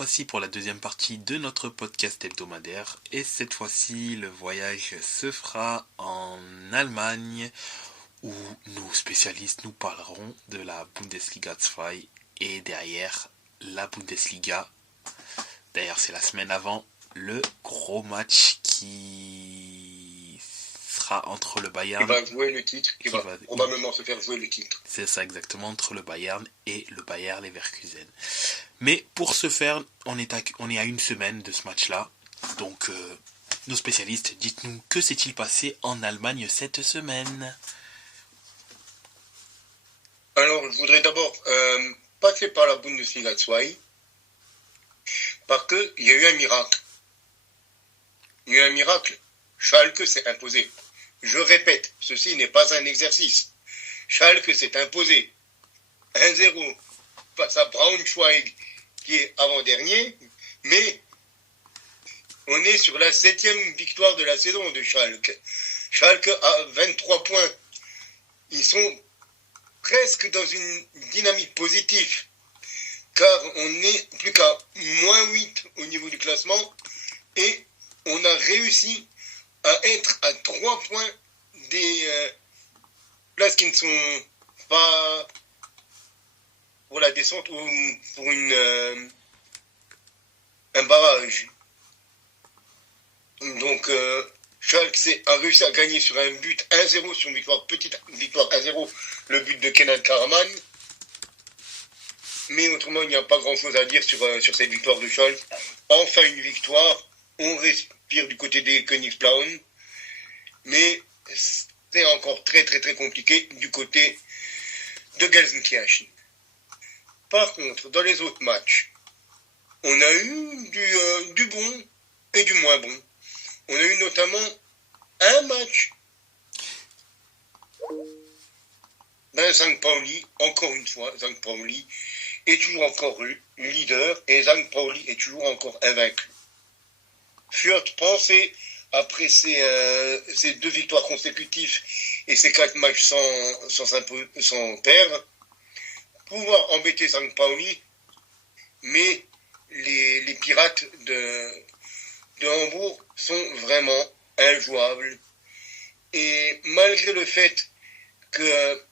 fois-ci pour la deuxième partie de notre podcast hebdomadaire. Et cette fois-ci, le voyage se fera en Allemagne, où nous spécialistes nous parlerons de la Bundesliga 2 et derrière la Bundesliga. D'ailleurs, c'est la semaine avant le gros match qui sera entre le Bayern. Qui va jouer le titre, qui va probablement se faire jouer le titre. C'est ça exactement, entre le Bayern et le Bayer Leverkusen. Mais pour ce faire, on est à une semaine de ce match-là. Donc, nos spécialistes, dites-nous, que s'est-il passé en Allemagne cette semaine ? Alors, je voudrais d'abord passer par la Bundesliga 2, parce qu'il y a eu un miracle. Il y a eu un miracle. Schalke s'est imposé. Je répète, ceci n'est pas un exercice. Schalke s'est imposé 1-0 face à Braunschweig, qui est avant-dernier, mais on est sur la 7e victoire de la saison de Schalke. Schalke a 23 points. Ils sont presque dans une dynamique positive, car on n'est plus qu'à -8 au niveau du classement, et on a réussi à être à 3 points des places qui ne sont pas pour la descente ou pour un barrage. Donc Schalke a réussi à gagner sur un but 1-0, sur une petite victoire 1-0, le but de Kenan Karaman. Mais autrement, il n'y a pas grand-chose à dire sur cette victoire de Schalke. Enfin une victoire, on respire du côté des Königsblauen, mais c'est encore très très très compliqué du côté de Gelsenkirchen. Par contre, dans les autres matchs, on a eu du bon et du moins bon. On a eu notamment un match St. Pauli, encore une fois, St. Pauli est toujours encore leader et St. Pauli est toujours encore invaincu. Fürth pensait, après ces 2 victoires consécutives et ces 4 matchs sans perdre, pouvoir embêter St. Pauli, mais les Pirates de Hambourg sont vraiment injouables. Et malgré le fait que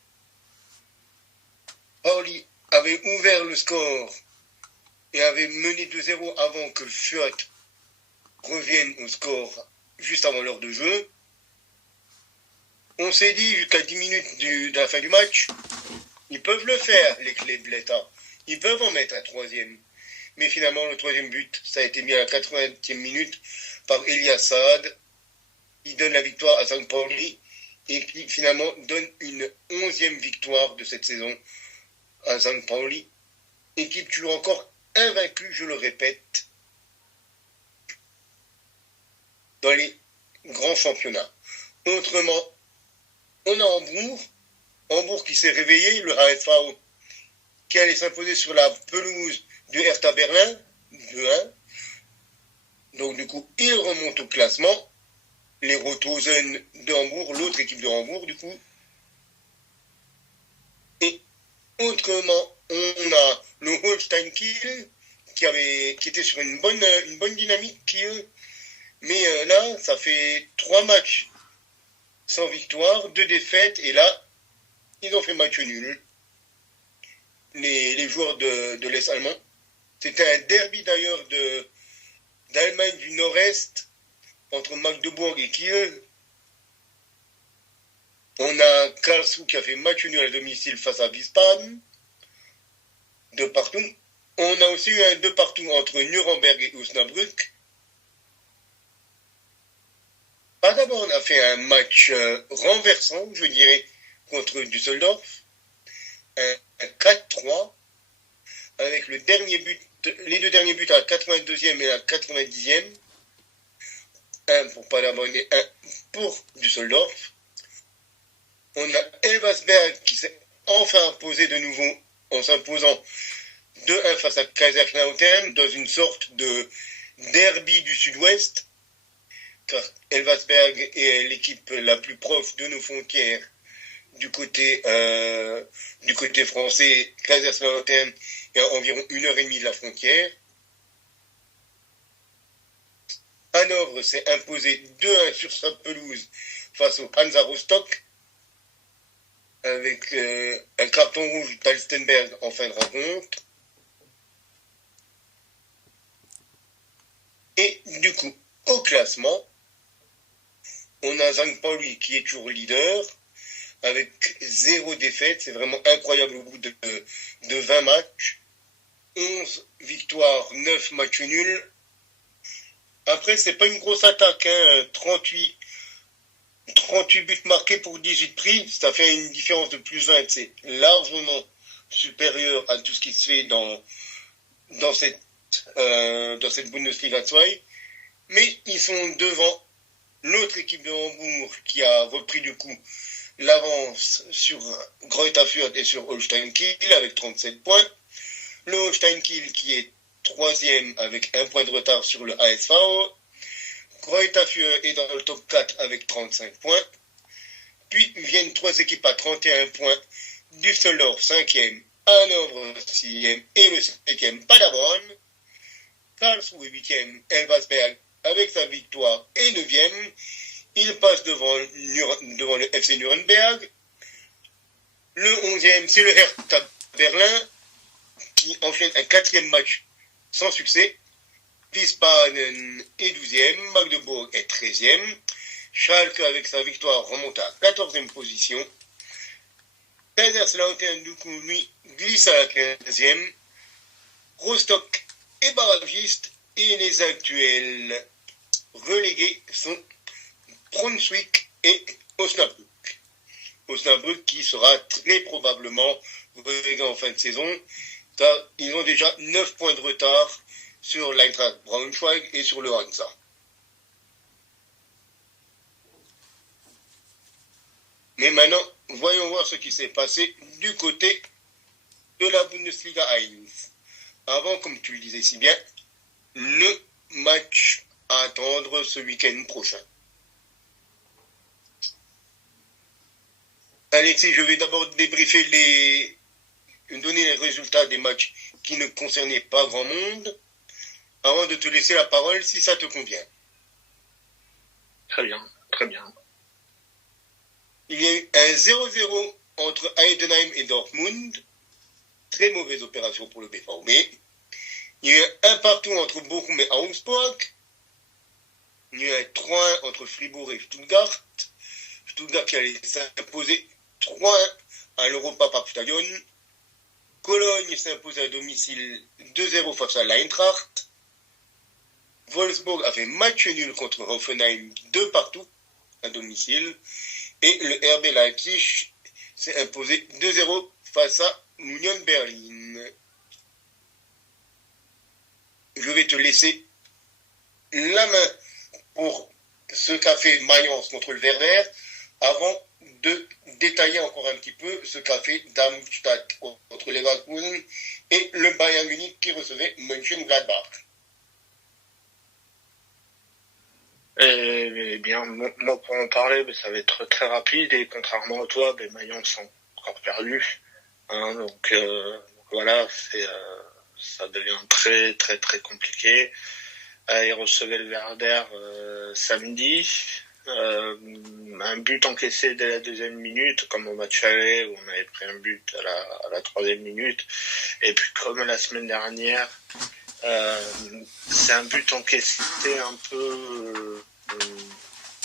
Pauli avait ouvert le score et avait mené 2-0 avant que Fürth revienne au score juste avant l'heure de jeu, on s'est dit jusqu'à 10 minutes de la fin du match, ils peuvent le faire, les clés de l'État. Ils peuvent en mettre un 3e. Mais finalement, le 3e but, ça a été mis à la 80e minute par Elias Saad. Il donne la victoire à St. Pauli et qui finalement donne une 11e victoire de cette saison à St. Pauli. Équipe toujours encore invaincue, je le répète, dans les grands championnats. Autrement, on a Hambourg qui s'est réveillé, le HSV qui allait s'imposer sur la pelouse du Hertha Berlin, 2-1. Donc du coup, il remonte au classement. Les Rothausen de Hambourg, l'autre équipe de Hambourg, du coup. Et autrement, on a le Holstein Kiel qui était sur une bonne dynamique, mais là, ça fait 3 matchs sans victoire, 2 défaites, et là, ils ont fait match nul. Les joueurs de l'Est allemand. C'était un derby d'ailleurs d'Allemagne du Nord-Est entre Magdebourg et Kiel. On a Karlsruhe qui a fait match nul à domicile face à Wiesbaden. 2 partout. On a aussi eu un 2 partout entre Nuremberg et Osnabrück. D'abord, on a fait un match renversant, je dirais, contre Düsseldorf. Un 4-3, avec les 2 derniers buts à la 82e et à la 90e. Un pour Paderborn et un pour Düsseldorf. On a Elversberg qui s'est enfin imposé de nouveau en s'imposant 2-1 face à Kaiserslautern dans une sorte de derby du Sud-Ouest, car Elversberg est l'équipe la plus proche de nos frontières du côté français. Kaiserslautern est à environ 1h30 de la frontière. Hanovre s'est imposé 2-1 sur sa pelouse face au Hansa Rostock, avec un carton rouge d'Alstenberg en fin de rencontre. Et du coup, au classement, on a St. Pauli qui est toujours leader, avec 0 défaite. C'est vraiment incroyable au bout de 20 matchs. 11 victoires, 9 matchs nuls. Après, c'est pas une grosse attaque, hein. 38 buts marqués pour 18 pris, ça fait une différence de plus 20. C'est largement supérieur à tout ce qui se fait dans cette Bundesliga 2. Mais ils sont devant l'autre équipe de Hambourg qui a repris du coup l'avance sur Greuther Fürth et sur Holstein Kiel avec 37 points. Le Holstein Kiel qui est 3e avec 1 point de retard sur le ASV. Greuther Fürth est dans le top 4 avec 35 points. Puis viennent 3 équipes à 31 points. Düsseldorf 5e, Hanovre 6e et le 7e Paderborn. Karlsruhe 8e, Elversberg avec sa victoire et 9e. Il passe devant le FC Nuremberg. Le 11e, c'est le Hertha Berlin qui enchaîne un 4e match sans succès. Wiesbaden est 12e, Magdebourg est 13e. Schalke avec sa victoire remonte à 14e position. Kaiserslautern du coup lui glisse à la 15e. Rostock est barragiste et les actuels relégués sont Brunswick et Osnabrück. Osnabrück qui sera très probablement relégué en fin de saison, car ils ont déjà 9 points de retard sur l'Eintracht Braunschweig et sur le Hansa. Mais maintenant, voyons voir ce qui s'est passé du côté de la Bundesliga 1. Avant, comme tu le disais si bien, le match à attendre ce week-end prochain. Alexis, je vais d'abord débriefer donner les résultats des matchs qui ne concernaient pas grand monde, avant de te laisser la parole si ça te convient. Très bien, très bien. Il y a eu un 0-0 entre Heidenheim et Dortmund. Très mauvaise opération pour le BVB. Il y a eu un partout entre Bochum et Augsburg. Il y a eu un 3-1 entre Fribourg et Stuttgart. Stuttgart qui allait s'imposer 3-1 à l'Europa Park Stadion. Cologne s'est imposé à domicile 2-0 face à l'Eintracht. Wolfsburg a fait match nul contre Hoffenheim 2 partout à domicile. Et le RB Leipzig s'est imposé 2-0 face à Union Berlin. Je vais te laisser la main pour ce qu'a fait Mayence contre le Werder avant de détailler encore un petit peu ce qu'a fait Darmstadt contre Leverkusen et le Bayern Munich qui recevait Mönchengladbach. Eh bien, moi pour en parler, ça va être très rapide et contrairement à toi, Mayence ont encore perdu. Hein, donc voilà, ça devient très très très compliqué. Ils recevaient le Werder samedi. Un but encaissé dès la 2e minute, comme au match aller où on avait pris un but à la 3e minute. Et puis comme la semaine dernière, c'est un but encaissé un peu,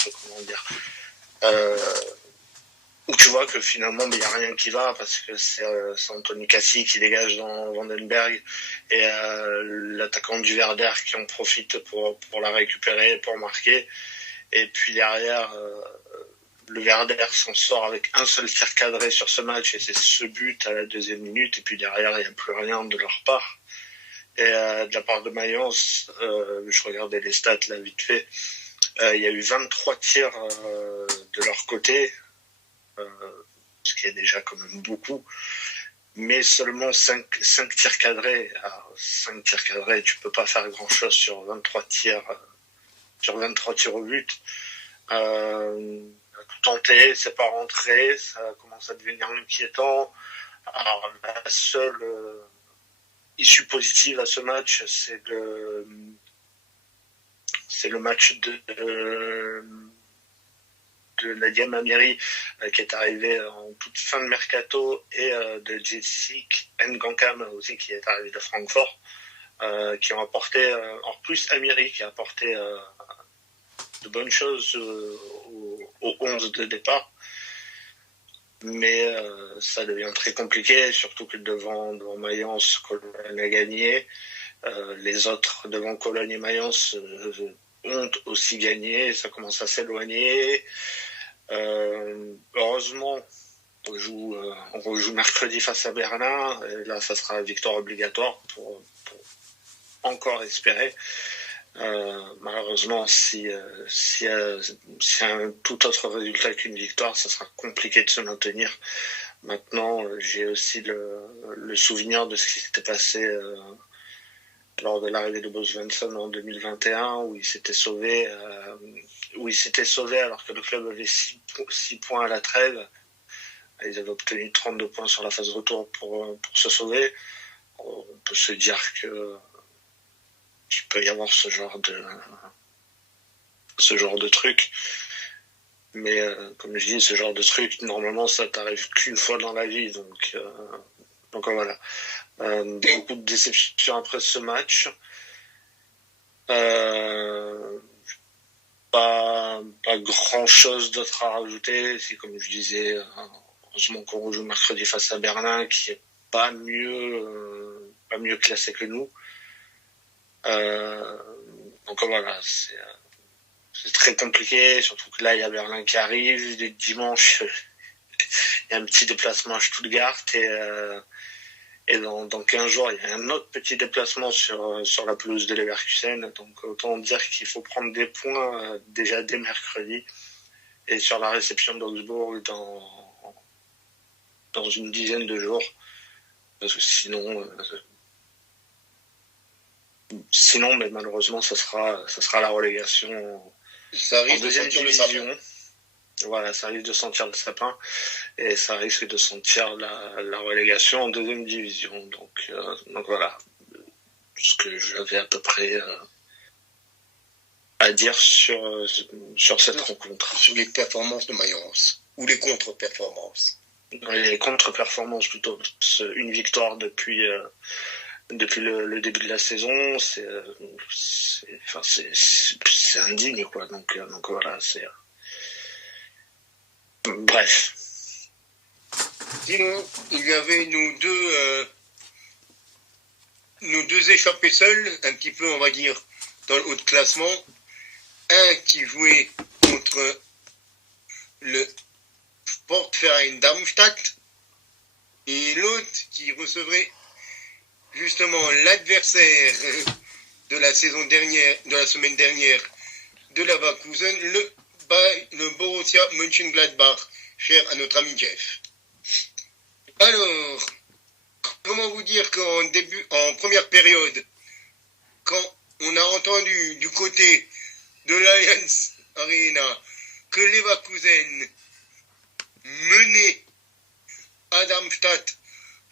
comment dire, où tu vois que finalement il n'y a rien qui va parce que c'est Anthony Cassi qui dégage dans Vandenberg et l'attaquant du Werder qui en profite pour la récupérer, pour marquer. Et puis derrière, le Werder s'en sort avec un seul tir cadré sur ce match et c'est ce but à la 2e minute. Et puis derrière, il n'y a plus rien de leur part. Et de la part de Mayence, je regardais les stats là vite fait, il y a eu 23 tirs de leur côté, ce qui est déjà quand même beaucoup, mais seulement 5 tirs cadrés. Alors, 5 tirs cadrés, tu peux pas faire grand-chose sur 23 tirs au but. Tout tenté, c'est pas rentré, ça commence à devenir inquiétant. Alors, la seule issue positive à ce match, c'est c'est le match de Nadia Amiri qui est arrivé en toute fin de mercato et de Jessica Ngankam aussi qui est arrivé de Francfort qui ont apporté en plus Amiri qui a apporté de bonnes choses au 11 de départ, mais ça devient très compliqué, surtout que devant Mayence, Cologne a gagné, les autres devant Cologne et Mayence ont aussi gagné, ça commence à s'éloigner. Heureusement, on rejoue mercredi face à Berlin, et là ça sera victoire obligatoire pour encore espérer. Malheureusement, si un tout autre résultat qu'une victoire, ça sera compliqué de se maintenir. Maintenant, j'ai aussi le souvenir de ce qui s'était passé lors de l'arrivée de Bo Svensson en 2021, où il s'était sauvé alors que le club avait 6 points à la trêve. Ils avaient obtenu 32 points sur la phase retour pour se sauver. On peut se dire qu'il peut y avoir ce genre de truc, mais comme je dis, ce genre de truc normalement ça t'arrive qu'une fois dans la vie, donc voilà. Beaucoup de déceptions après ce match, pas grand chose d'autre à rajouter. C'est comme je disais, heureusement qu'on rejoue mercredi face à Berlin qui est pas mieux classé que nous. Donc voilà, c'est très compliqué, surtout que là il y a Berlin qui arrive, dimanche il y a un petit déplacement à Stuttgart et dans 15 jours il y a un autre petit déplacement sur la pelouse de Leverkusen, donc autant dire qu'il faut prendre des points déjà dès mercredi, et sur la réception d'Augsbourg dans une dizaine de jours, parce que sinon, mais malheureusement, ça sera la relégation en deuxième division. Voilà, ça risque de sentir le sapin et ça risque de sentir la relégation en deuxième division. Donc voilà, ce que j'avais à peu près à dire sur cette rencontre. Sur les performances de Mayence, ou les contre-performances. Les contre-performances plutôt. Une victoire depuis le début de la saison, c'est indigne, quoi. Donc voilà, c'est bref. Sinon, il y avait nos deux échappés seuls, un petit peu, on va dire, dans le haut de classement. Un qui jouait contre le Sportverein Darmstadt et l'autre qui recevrait justement l'adversaire de la semaine dernière de Leverkusen, le Borussia Mönchengladbach, cher à notre ami Jeff. Alors, comment vous dire en première période, quand on a entendu du côté de l'Allianz Arena que Leverkusen menait à Darmstadt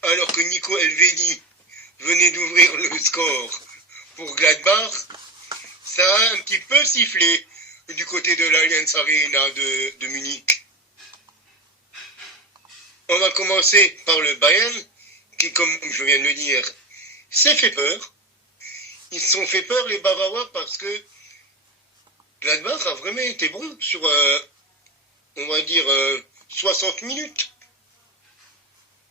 alors que Nico Elvedi venait d'ouvrir le score pour Gladbach, ça a un petit peu sifflé du côté de l'Allianz Arena de Munich. On va commencer par le Bayern, qui, comme je viens de le dire, s'est fait peur. Ils se sont fait peur, les Bavarois, parce que Gladbach a vraiment été bon sur, on va dire, 60 minutes.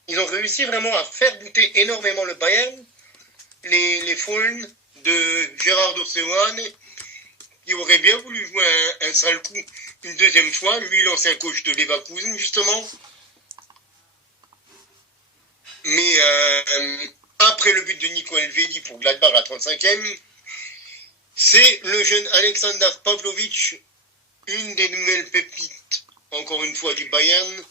Ils ont réussi vraiment à faire douter énormément le Bayern. Les Fohlen de Gerardo Seoane, qui aurait bien voulu jouer un sale coup une deuxième fois, lui l'ancien coach de Leverkusen justement. Mais après le but de Nico Elvedi pour Gladbach à la 35e, c'est le jeune Alexander Pavlovic, une des nouvelles pépites, encore une fois, du Bayern,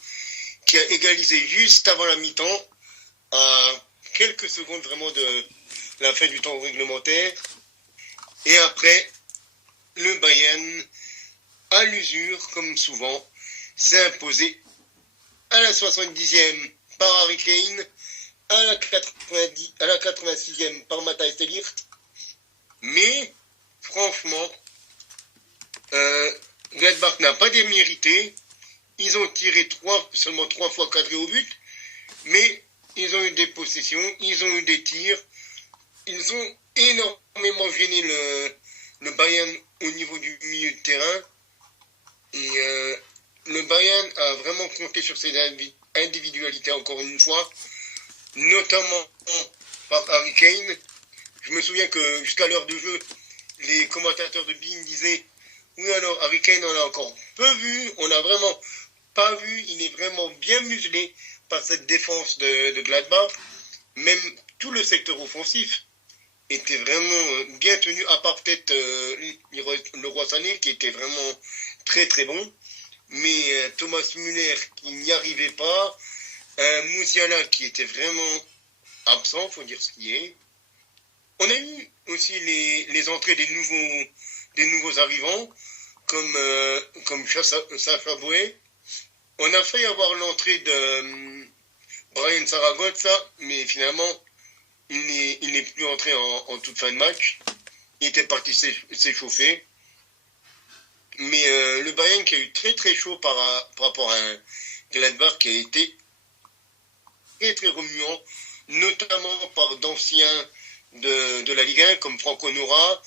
qui a égalisé juste avant la mi-temps, à quelques secondes vraiment de la fin du temps réglementaire. Et après, le Bayern, à l'usure, comme souvent, s'est imposé à la 70e par Harry Kane, à la 86e par Matthijs de Ligt. Mais, franchement, Gladbach n'a pas démérité. Ils ont tiré seulement 3 fois cadré au but, mais ils ont eu des possessions, ils ont eu des tirs. Ils ont énormément gêné le Bayern au niveau du milieu de terrain. Et le Bayern a vraiment compté sur ses individualités encore une fois, notamment par Harry Kane. Je me souviens que jusqu'à l'heure de jeu, les commentateurs de BeIN disaient « Oui, alors Harry Kane, on l'a encore peu vu, on n'a vraiment pas vu, il est vraiment bien muselé par cette défense de Gladbach. Même tout le secteur offensif était vraiment bien tenu, à part peut-être le Roi Sané qui était vraiment très très bon. Mais Thomas Müller qui n'y arrivait pas, Musiala qui était vraiment absent, faut dire ce qui est. On a eu aussi les entrées des nouveaux arrivants, comme Sacha Boey. On a failli avoir l'entrée de Brian Zaragoza, mais finalement, il n'est plus entré en toute fin de match. Il était parti s'échauffer. Mais le Bayern qui a eu très très chaud par rapport à un Gladbach qui a été très très remuant, notamment par d'anciens de la Ligue 1 comme Franco Nora,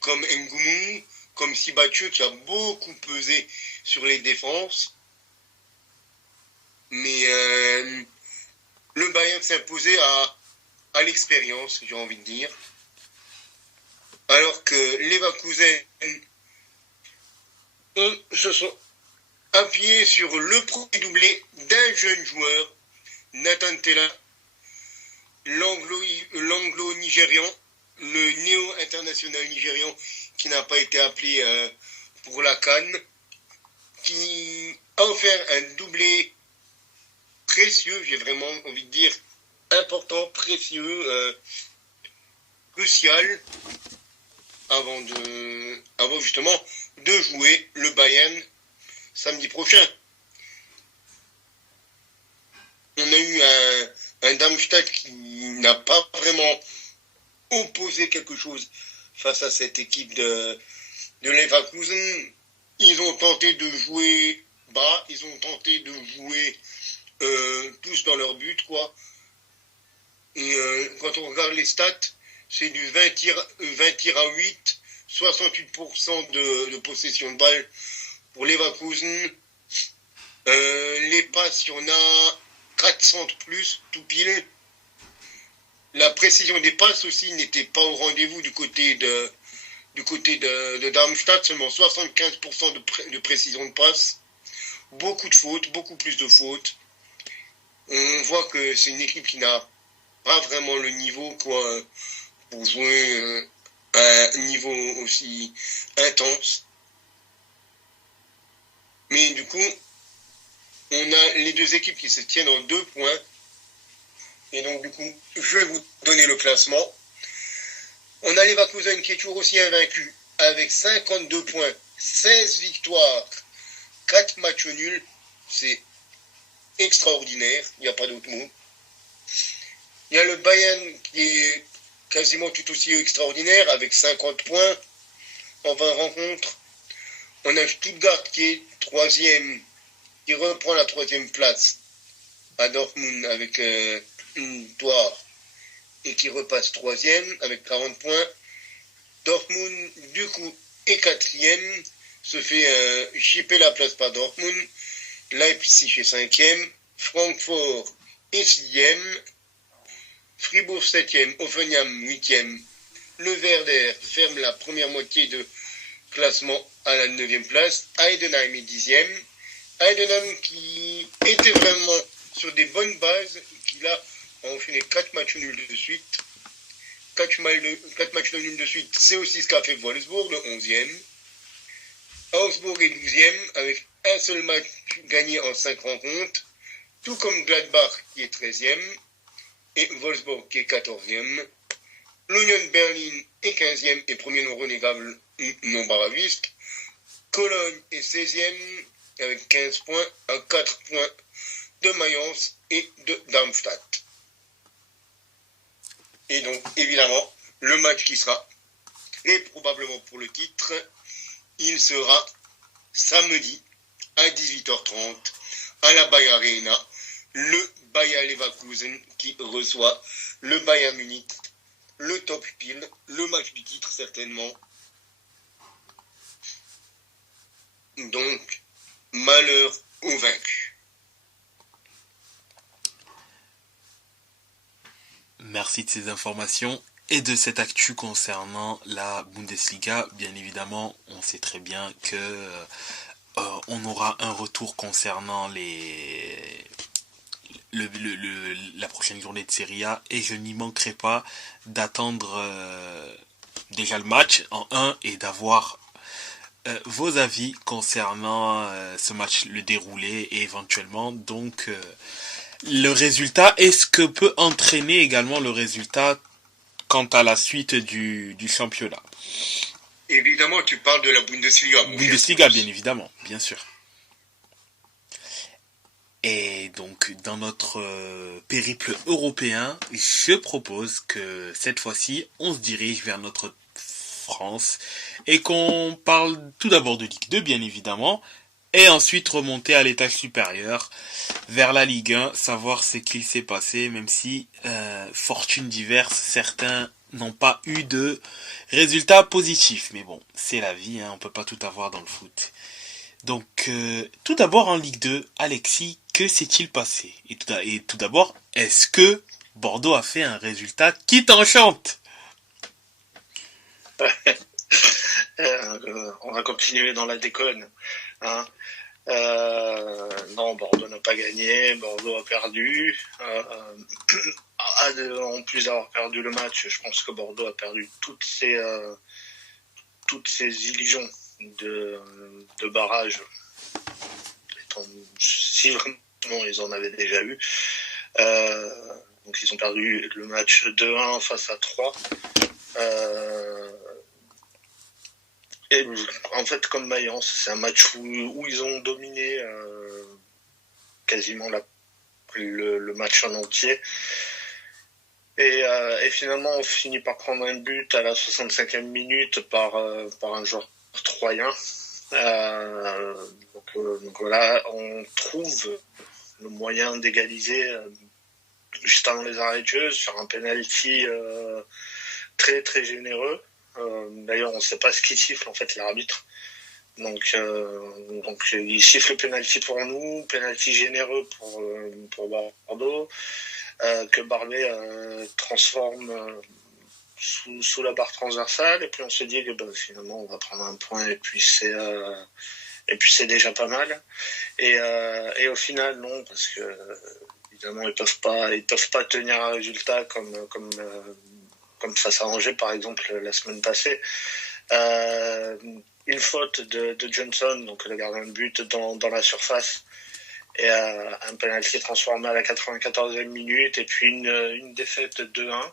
comme Ngoumou, comme Sibatcheux qui a beaucoup pesé sur les défenses. Mais le Bayern s'est imposé à l'expérience, j'ai envie de dire. Alors que Leverkusen se sont appuyés sur le premier doublé d'un jeune joueur, Nathan Tella, l'anglo-nigérian, le néo-international nigérian qui n'a pas été appelé pour la CAN, qui a offert un doublé précieux, j'ai vraiment envie de dire important, précieux, crucial, avant justement de jouer le Bayern samedi prochain. On a eu un Darmstadt qui n'a pas vraiment opposé quelque chose face à cette équipe de Leverkusen. Ils ont tenté de jouer bas, ils ont tenté de jouer tous dans leur but, quoi. Et quand on regarde les stats, c'est du 20 tirs à 8, 68% de possession de balle pour Leverkusen. Les passes, il y en a 400 de plus, tout pile. La précision des passes aussi n'était pas au rendez-vous du côté de Darmstadt, seulement 75% de précision de passe. Beaucoup de fautes, beaucoup plus de fautes. On voit que c'est une équipe qui n'a pas vraiment le niveau, quoi, pour jouer à un niveau aussi intense. Mais du coup, on a les deux équipes qui se tiennent en 2 points. Et donc, du coup, je vais vous donner le classement. On a Leverkusen qui est toujours aussi invaincu avec 52 points, 16 victoires, 4 matchs nuls. C'est extraordinaire, il n'y a pas d'autre mot. Il y a le Bayern qui est quasiment tout aussi extraordinaire avec 50 points en 20 rencontres. On a Stuttgart qui est 3e, qui reprend la 3e place à Dortmund avec une victoire et qui repasse 3e avec 40 points. Dortmund, du coup, est 4e, se fait chipper la place par Dortmund. Leipzig est 5e, Francfort est 6e, Fribourg 7e, Hoffenheim 8e. Le Werder ferme la première moitié de classement à la 9e place. Heidenheim est 10e. Heidenheim qui était vraiment sur des bonnes bases, qui là a enchaîné 4 matchs nuls de suite. 4 matchs nuls de suite, c'est aussi ce qu'a fait Wolfsburg, le 11e. Augsbourg est 12e avec un seul match gagné en 5 rencontres, tout comme Gladbach qui est 13e et Wolfsburg qui est 14e. L'Union Berlin est 15e et premier non relégable non barraviste. Cologne est 16e avec 15 points à 4 points de Mayence et de Darmstadt. Et donc, évidemment, le match qui sera très probablement pour le titre il sera samedi à 18h30 à la Bayer Arena, le Bayer Leverkusen qui reçoit le Bayern Munich, le top pile, le match du titre certainement. Donc, malheur aux vaincus. Merci de ces informations et de cette actu concernant la Bundesliga. Bien évidemment, on sait très bien que on aura un retour concernant la prochaine journée de Serie A et je n'y manquerai pas d'attendre déjà le match en 1 et d'avoir vos avis concernant ce match, le déroulé et éventuellement donc le résultat et ce que peut entraîner également le résultat quant à la suite du championnat. Évidemment, tu parles de la Bundesliga. Bundesliga, bien évidemment, bien sûr. Et donc, dans notre périple européen, je propose que cette fois-ci, on se dirige vers notre France et qu'on parle tout d'abord de Ligue 2, bien évidemment, et ensuite remonter à l'étage supérieur, vers la Ligue 1, savoir ce qu'il s'est passé, même si, fortunes diverses, certains n'ont pas eu de résultats positifs. Mais bon, c'est la vie, hein, on peut pas tout avoir dans le foot. Donc, tout d'abord en Ligue 2, Alexis, que s'est-il passé ? Et tout d'abord, est-ce que Bordeaux a fait un résultat qui t'enchante ? On va continuer dans la déconne. Hein. Non, Bordeaux n'a pas gagné, Bordeaux a perdu. En plus d'avoir perdu le match, je pense que Bordeaux a perdu toutes ses illusions de barrage. Si vraiment ils en avaient déjà eu. Donc ils ont perdu le match 2-1 face à 3. Et en fait, comme Mayence, c'est un match où ils ont dominé quasiment le match en entier. Et finalement, on finit par prendre un but à la 65e minute par un joueur troyen. Donc voilà, on trouve le moyen d'égaliser juste avant les arrêts de jeu sur un penalty très très généreux. D'ailleurs, on ne sait pas ce qu'il siffle en fait l'arbitre. Donc il siffle le penalty pour nous, penalty généreux pour Bordeaux, que Barnet transforme sous la barre transversale, et puis on se dit que finalement on va prendre un point et puis c'est déjà pas mal. Et au final non, parce que évidemment ils peuvent pas tenir un résultat comme face à Angers par exemple la semaine passée. Une faute de Johnson, donc le gardien de but, dans la surface, et un penalty transformé à la 94e minute, et puis une défaite 2-1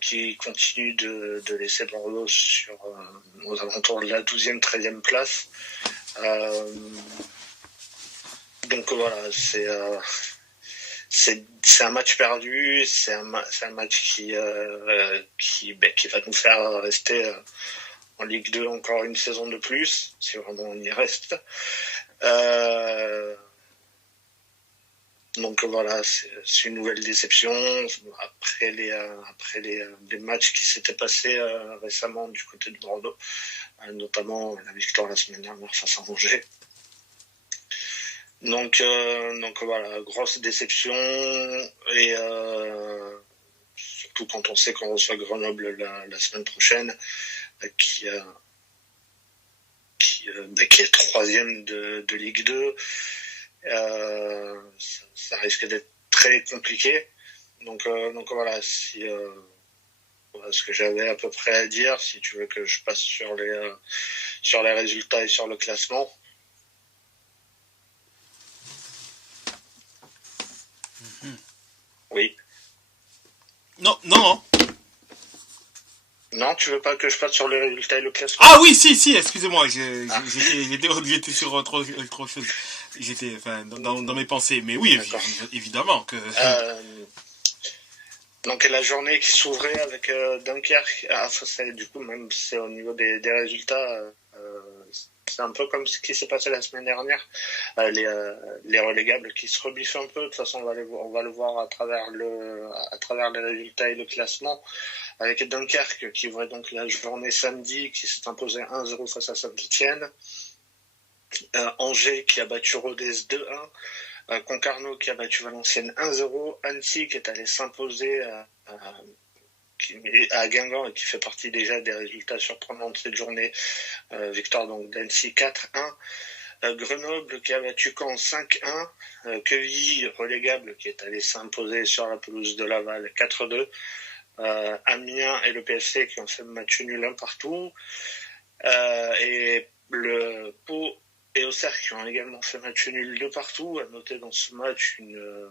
qui continue de laisser Bordeaux aux alentours de la 12e, 13e place. Donc voilà, c'est un match perdu, c'est un match qui va nous faire rester en Ligue 2 encore une saison de plus, si vraiment on y reste. Donc voilà, c'est une nouvelle déception après les matchs qui s'étaient passés récemment du côté de Bordeaux, notamment la victoire la semaine dernière face à Angers. Donc voilà, grosse déception, et surtout quand on sait qu'on reçoit Grenoble la semaine prochaine, qui est troisième de Ligue 2. Ça risque d'être très compliqué. Donc voilà, voilà ce que j'avais à peu près à dire. Si tu veux que je passe sur les résultats et sur le classement. Oui. Non. Non, tu veux pas que je passe sur les résultats et le classement? Ah oui, si, excusez-moi, j'étais sur autre chose. J'étais dans mes pensées, mais oui, évidemment que... Donc la journée qui s'ouvrait avec Dunkerque, du coup même c'est au niveau des résultats, c'est un peu comme ce qui s'est passé la semaine dernière. Les relégables qui se rebiffent un peu. De toute façon, on va le voir à travers les résultats et le classement. Avec Dunkerque qui voit donc la journée samedi, qui s'est imposé 1-0 face à Saint-Etienne. Angers qui a battu Rodez 2-1. Concarneau qui a battu Valenciennes 1-0. Annecy qui est allé s'imposer à Guingamp et qui fait partie déjà des résultats surprenants de cette journée. Victoire donc d'Annecy 4-1. Grenoble qui a battu Caen 5-1. Quevilly, relégable, qui est allé s'imposer sur la pelouse de Laval 4-2. Amiens et le PFC qui ont fait match nul un partout. Et le Pau et Auxerre qui ont également fait match nul de partout. À noter dans ce match une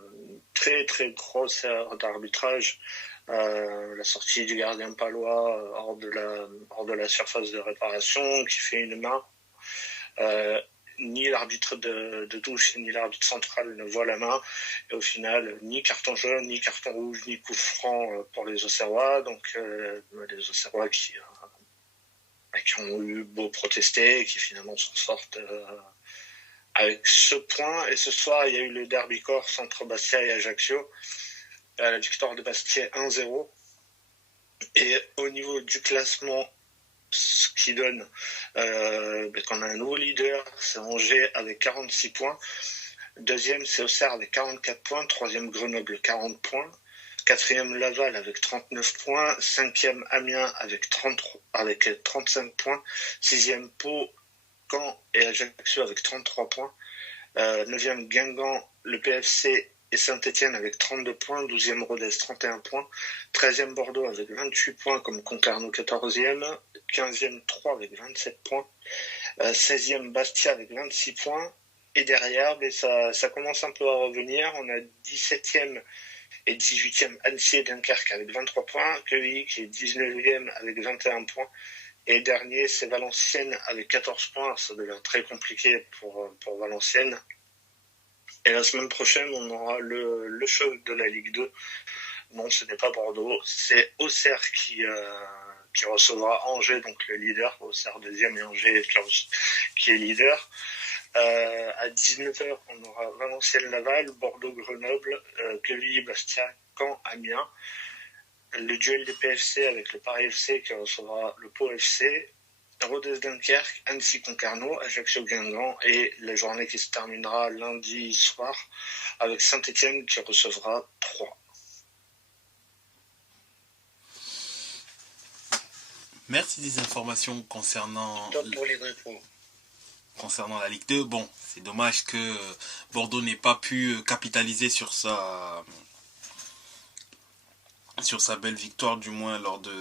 très très grosse erreur d'arbitrage. La sortie du gardien palois hors de la surface de réparation qui fait une main. Ni l'arbitre de touche ni l'arbitre central ne voit la main. Et au final, ni carton jaune, ni carton rouge, ni coup franc pour les Auxerrois. Donc les Auxerrois qui ont eu beau protester et qui finalement s'en sortent avec ce point. Et ce soir, il y a eu le derby corse entre Bastia et Ajaccio. La victoire de Bastia 1-0. Et au niveau du classement, ce qui donne qu'on a un nouveau leader, c'est Angers avec 46 points. Deuxième, c'est Auxerre avec 44 points. Troisième, Grenoble, 40 points. Quatrième, Laval avec 39 points. Cinquième, Amiens avec 35 points. Sixième, Pau, Caen et Ajaccio avec 33 points. Neuvième, Guingamp, le PFC et Saint-Etienne avec 32 points. 12e, Rodez, 31 points. 13e, Bordeaux avec 28 points comme Concarneau 14e. 15e, Troyes avec 27 points. 16e, Bastia avec 26 points. Et derrière, ça commence un peu à revenir. On a 17e et 18e, Annecy et Dunkerque avec 23 points. Quevilly qui est 19e avec 21 points. Et dernier, c'est Valenciennes avec 14 points. Ça devient très compliqué pour Valenciennes. Et la semaine prochaine, on aura le choc de la Ligue 2. Non, ce n'est pas Bordeaux, c'est Auxerre qui recevra Angers, donc le leader. Auxerre deuxième et Angers qui est leader. À 19h, on aura Valenciennes-Laval, Bordeaux-Grenoble, Quevilly-Bastia, Caen, Amiens. Le duel des PFC avec le Paris FC qui recevra le Pau FC. Rodez Dunkerque, Annecy Concarneau, Ajaccio Guingamp et la journée qui se terminera lundi soir avec Saint-Etienne qui recevra Troyes. Merci des informations concernant la Ligue 2. Bon, c'est dommage que Bordeaux n'ait pas pu capitaliser sur sa belle victoire, du moins lors de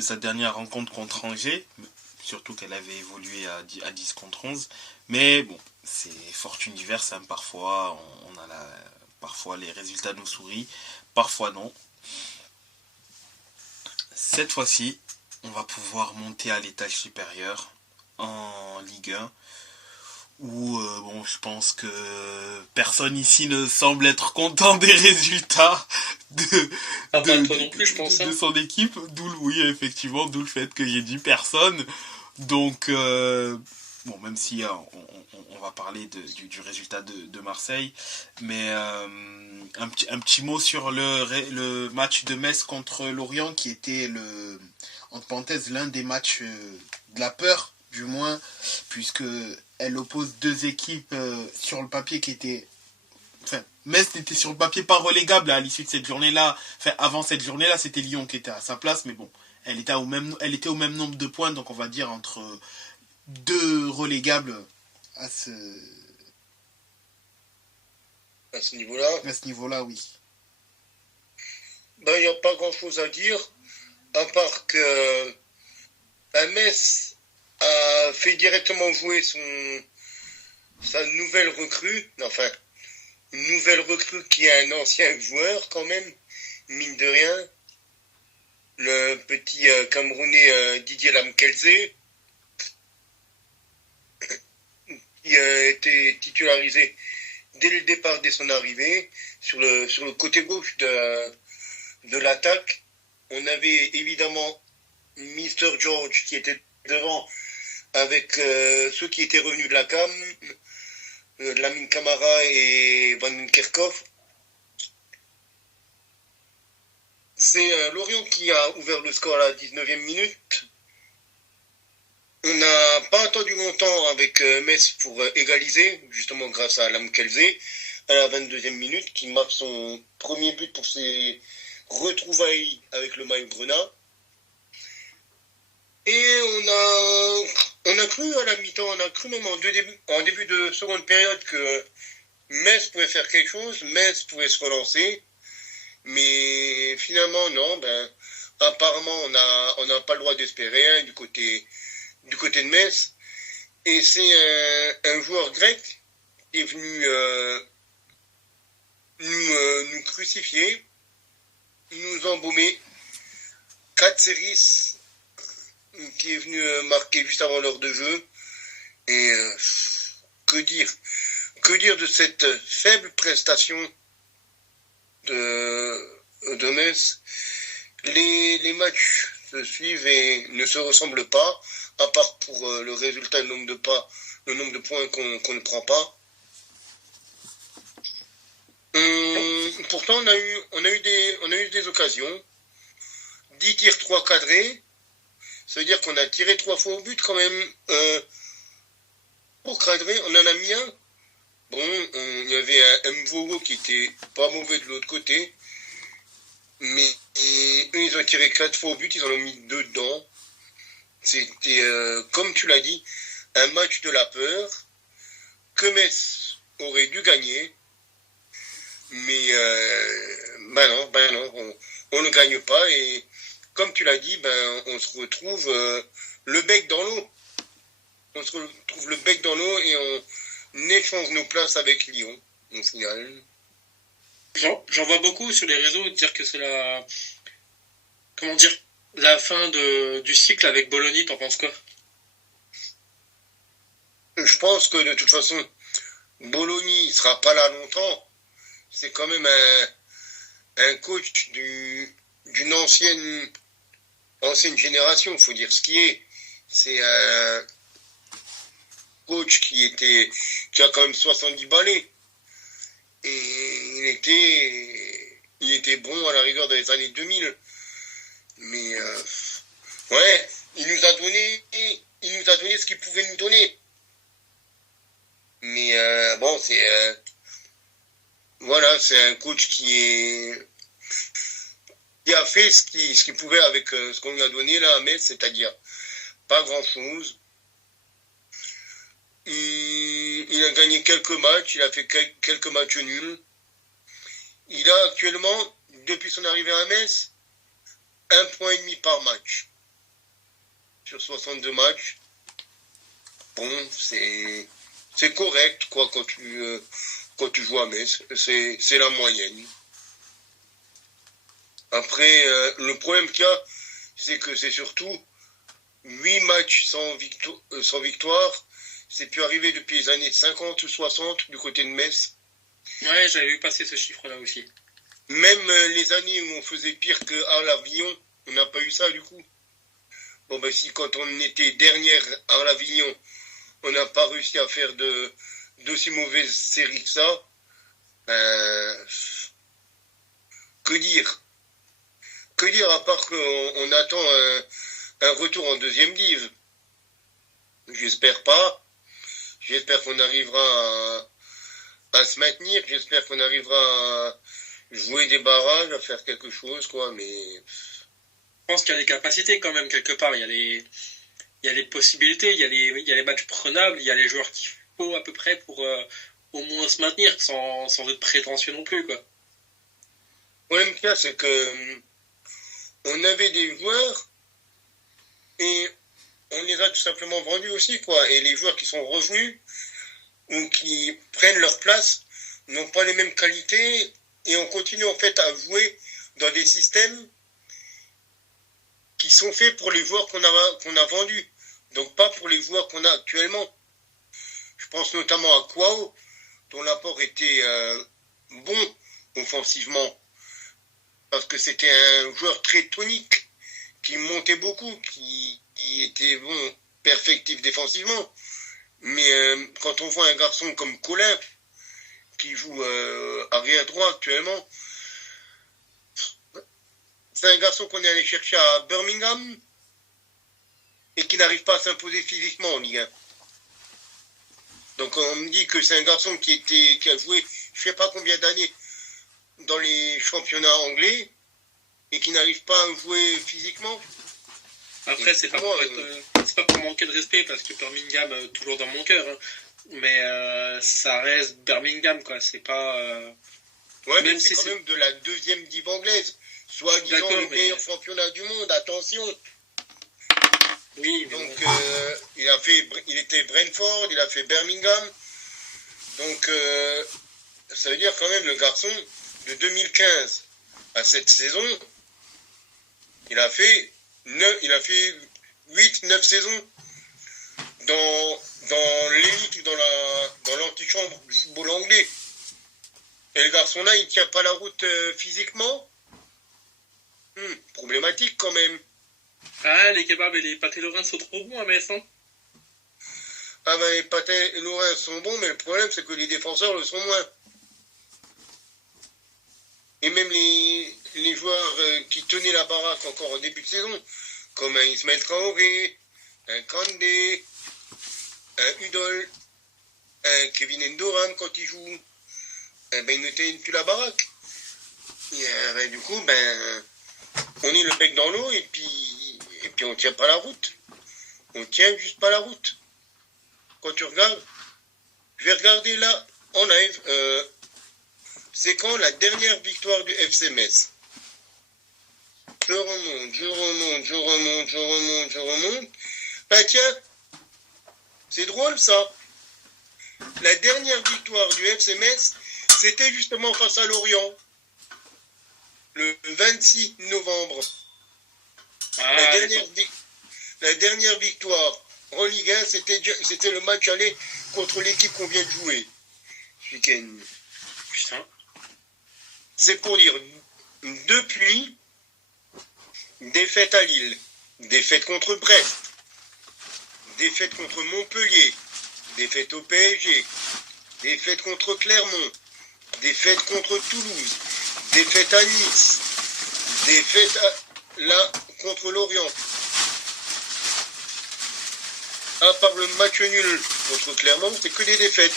sa dernière rencontre contre Angers, surtout qu'elle avait évolué à 10 contre 11. Mais bon, c'est fortune diverse, hein. Parfois parfois les résultats nous sourient, parfois non. Cette fois-ci, on va pouvoir monter à l'étage supérieur en Ligue 1, où je pense que personne ici ne semble être content des résultats de son équipe, d'où le fait que j'ai dit personne. Donc même si on va parler du résultat de Marseille, mais un petit mot sur le match de Metz contre Lorient, qui était entre parenthèses l'un des matchs de la peur, du moins, puisque elle oppose deux équipes sur le papier qui étaient... Enfin, Metz n'était sur le papier pas relégable à l'issue de cette journée-là. Enfin, avant cette journée-là, c'était Lyon qui était à sa place, mais bon, elle était au même nombre de points, donc on va dire entre deux relégables à ce niveau-là. À ce niveau-là, oui. Il n'y a pas grand-chose à dire, à part que Metz a fait directement jouer sa nouvelle recrue, une nouvelle recrue qui est un ancien joueur quand même, mine de rien, le petit Camerounais Didier Lamkelze, qui a été titularisé dès le départ, dès son arrivée, sur le côté gauche de l'attaque. On avait évidemment Mr. George qui était devant avec ceux qui étaient revenus de la CAM, Lamine Camara et Van Kerkhoff. C'est Lorient qui a ouvert le score à la 19e minute. On n'a pas attendu longtemps avec Metz pour égaliser, justement grâce à Lam Kelze, à la 22e minute, qui marque son premier but pour ses retrouvailles avec le maillot grenat. Et on a cru à la mi-temps, on a cru même en début de seconde période que Metz pouvait faire quelque chose, Metz pouvait se relancer. Mais finalement, non, apparemment, on n'a pas le droit d'espérer du côté de Metz. Et c'est un joueur grec qui est venu nous crucifier, nous embaumer. Katseris, qui est venu marquer juste avant l'heure de jeu. Et que dire de cette faible prestation de Metz. Les matchs se suivent et ne se ressemblent pas, à part pour le résultat, le nombre de points qu'on ne prend pas. Pourtant, on a eu des occasions. 10 tirs, 3 cadrés. Ça veut dire qu'on a tiré 3 fois au but quand même. Pour cadrer, on en a mis un. Bon, il y avait un Mvogo qui était pas mauvais de l'autre côté. Mais eux, ils ont tiré 4 fois au but, ils en ont mis 2 dedans. C'était, comme tu l'as dit, un match de la peur que Metz aurait dû gagner. Mais non, on ne gagne pas. Et comme tu l'as dit, on se retrouve le bec dans l'eau. On se retrouve le bec dans l'eau et on échange nos places avec Lyon, au final. J'en vois beaucoup sur les réseaux dire que c'est la fin du cycle avec Bologna. T'en penses quoi? Je pense que de toute façon, Bologna ne sera pas là longtemps. C'est quand même un coach d'une ancienne génération, il faut dire ce qui est. C'est un coach qui a quand même 70 balais. Et il était bon à la rigueur dans les années 2000. Mais ouais, il nous a donné ce qu'il pouvait nous donner. Mais bon, c'est un coach qui a fait ce qu'il pouvait avec ce qu'on lui a donné là à Metz, c'est-à-dire pas grand-chose. Il a gagné quelques matchs, il a fait quelques matchs nuls. Il a actuellement, depuis son arrivée à Metz, 1,5 point par match. Sur 62 matchs. Bon, c'est correct, quoi, quand tu joues à Metz. C'est la moyenne. Après, le problème qu'il y a, c'est que c'est surtout 8 matchs sans victoire. C'est pu arriver depuis les années 50 ou 60 du côté de Metz. Ouais, j'avais vu passer ce chiffre-là aussi. Même les années où on faisait pire qu'à l'Avignon, on n'a pas eu ça du coup. Bon si quand on était dernière à l'Avignon, on n'a pas réussi à faire d'aussi mauvaises séries que ça, que dire à part qu'on attend un retour en deuxième div. J'espère pas. J'espère qu'on arrivera à se maintenir. J'espère qu'on arrivera à jouer des barrages, à faire quelque chose, quoi. Mais je pense qu'il y a des capacités quand même quelque part. Il y a des possibilités. Il y a les matchs prenables. Il y a les joueurs qu'il faut à peu près pour au moins se maintenir sans être prétentieux non plus, quoi. Le problème qu'il y a, c'est que on avait des joueurs et on les a tout simplement vendus aussi, quoi. Et les joueurs qui sont revenus ou qui prennent leur place n'ont pas les mêmes qualités et on continue en fait à jouer dans des systèmes qui sont faits pour les joueurs qu'on a vendus, donc pas pour les joueurs qu'on a actuellement. Je pense notamment à Kwao, dont l'apport était bon offensivement, parce que c'était un joueur très tonique qui montait beaucoup, qui était bon, perfectif défensivement. Mais quand on voit un garçon comme Colin, qui joue arrière droit actuellement, c'est un garçon qu'on est allé chercher à Birmingham et qui n'arrive pas à s'imposer physiquement en Ligue 1. Donc on me dit que c'est un garçon qui a joué je sais pas combien d'années dans les championnats anglais et qui n'arrive pas à jouer physiquement. Après, c'est pas pour manquer de respect, parce que Birmingham, toujours dans mon cœur, hein, mais ça reste Birmingham, quoi. C'est pas... Ouais, mais c'est quand même de la deuxième div anglaise. Soi-disant le meilleur championnat du monde, attention. Oui, donc il était Brentford, il a fait Birmingham. Donc ça veut dire quand même le garçon de 2015 à cette saison, il a fait 8-9 saisons dans l'élite, dans l'antichambre du football anglais. Et le garçon là, il tient pas la route physiquement. Problématique quand même. Ah, les kebabs et les pâtés lorrains sont trop bons à Metz, hein. Ah ben les pâtés lorrains sont bons, mais le problème c'est que les défenseurs le sont moins. Et même les joueurs qui tenaient la baraque encore au début de saison, comme un Ismaël Traoré, un Kandé, un Udol, un Kevin Endoram quand il joue, ben ils ne tiennent plus la baraque. Et du coup, ben on est le bec dans l'eau et puis on tient pas la route. On tient juste pas la route. Quand tu regardes, je vais regarder là en live, c'est quand la dernière victoire du FC Metz. Je remonte. Ben tiens, c'est drôle ça. La dernière victoire du FC Metz, c'était justement face à Lorient. Le 26 novembre. La dernière victoire en Ligue 1, c'était le match aller contre l'équipe qu'on vient de jouer. Ce week-end. Putain. C'est pour dire, depuis, défaite à Lille, défaite contre Brest, défaite contre Montpellier, défaite au PSG, défaite contre Clermont, défaite contre Toulouse, défaite à Nice, défaite contre Lorient. À part le match nul contre Clermont, c'est que des défaites.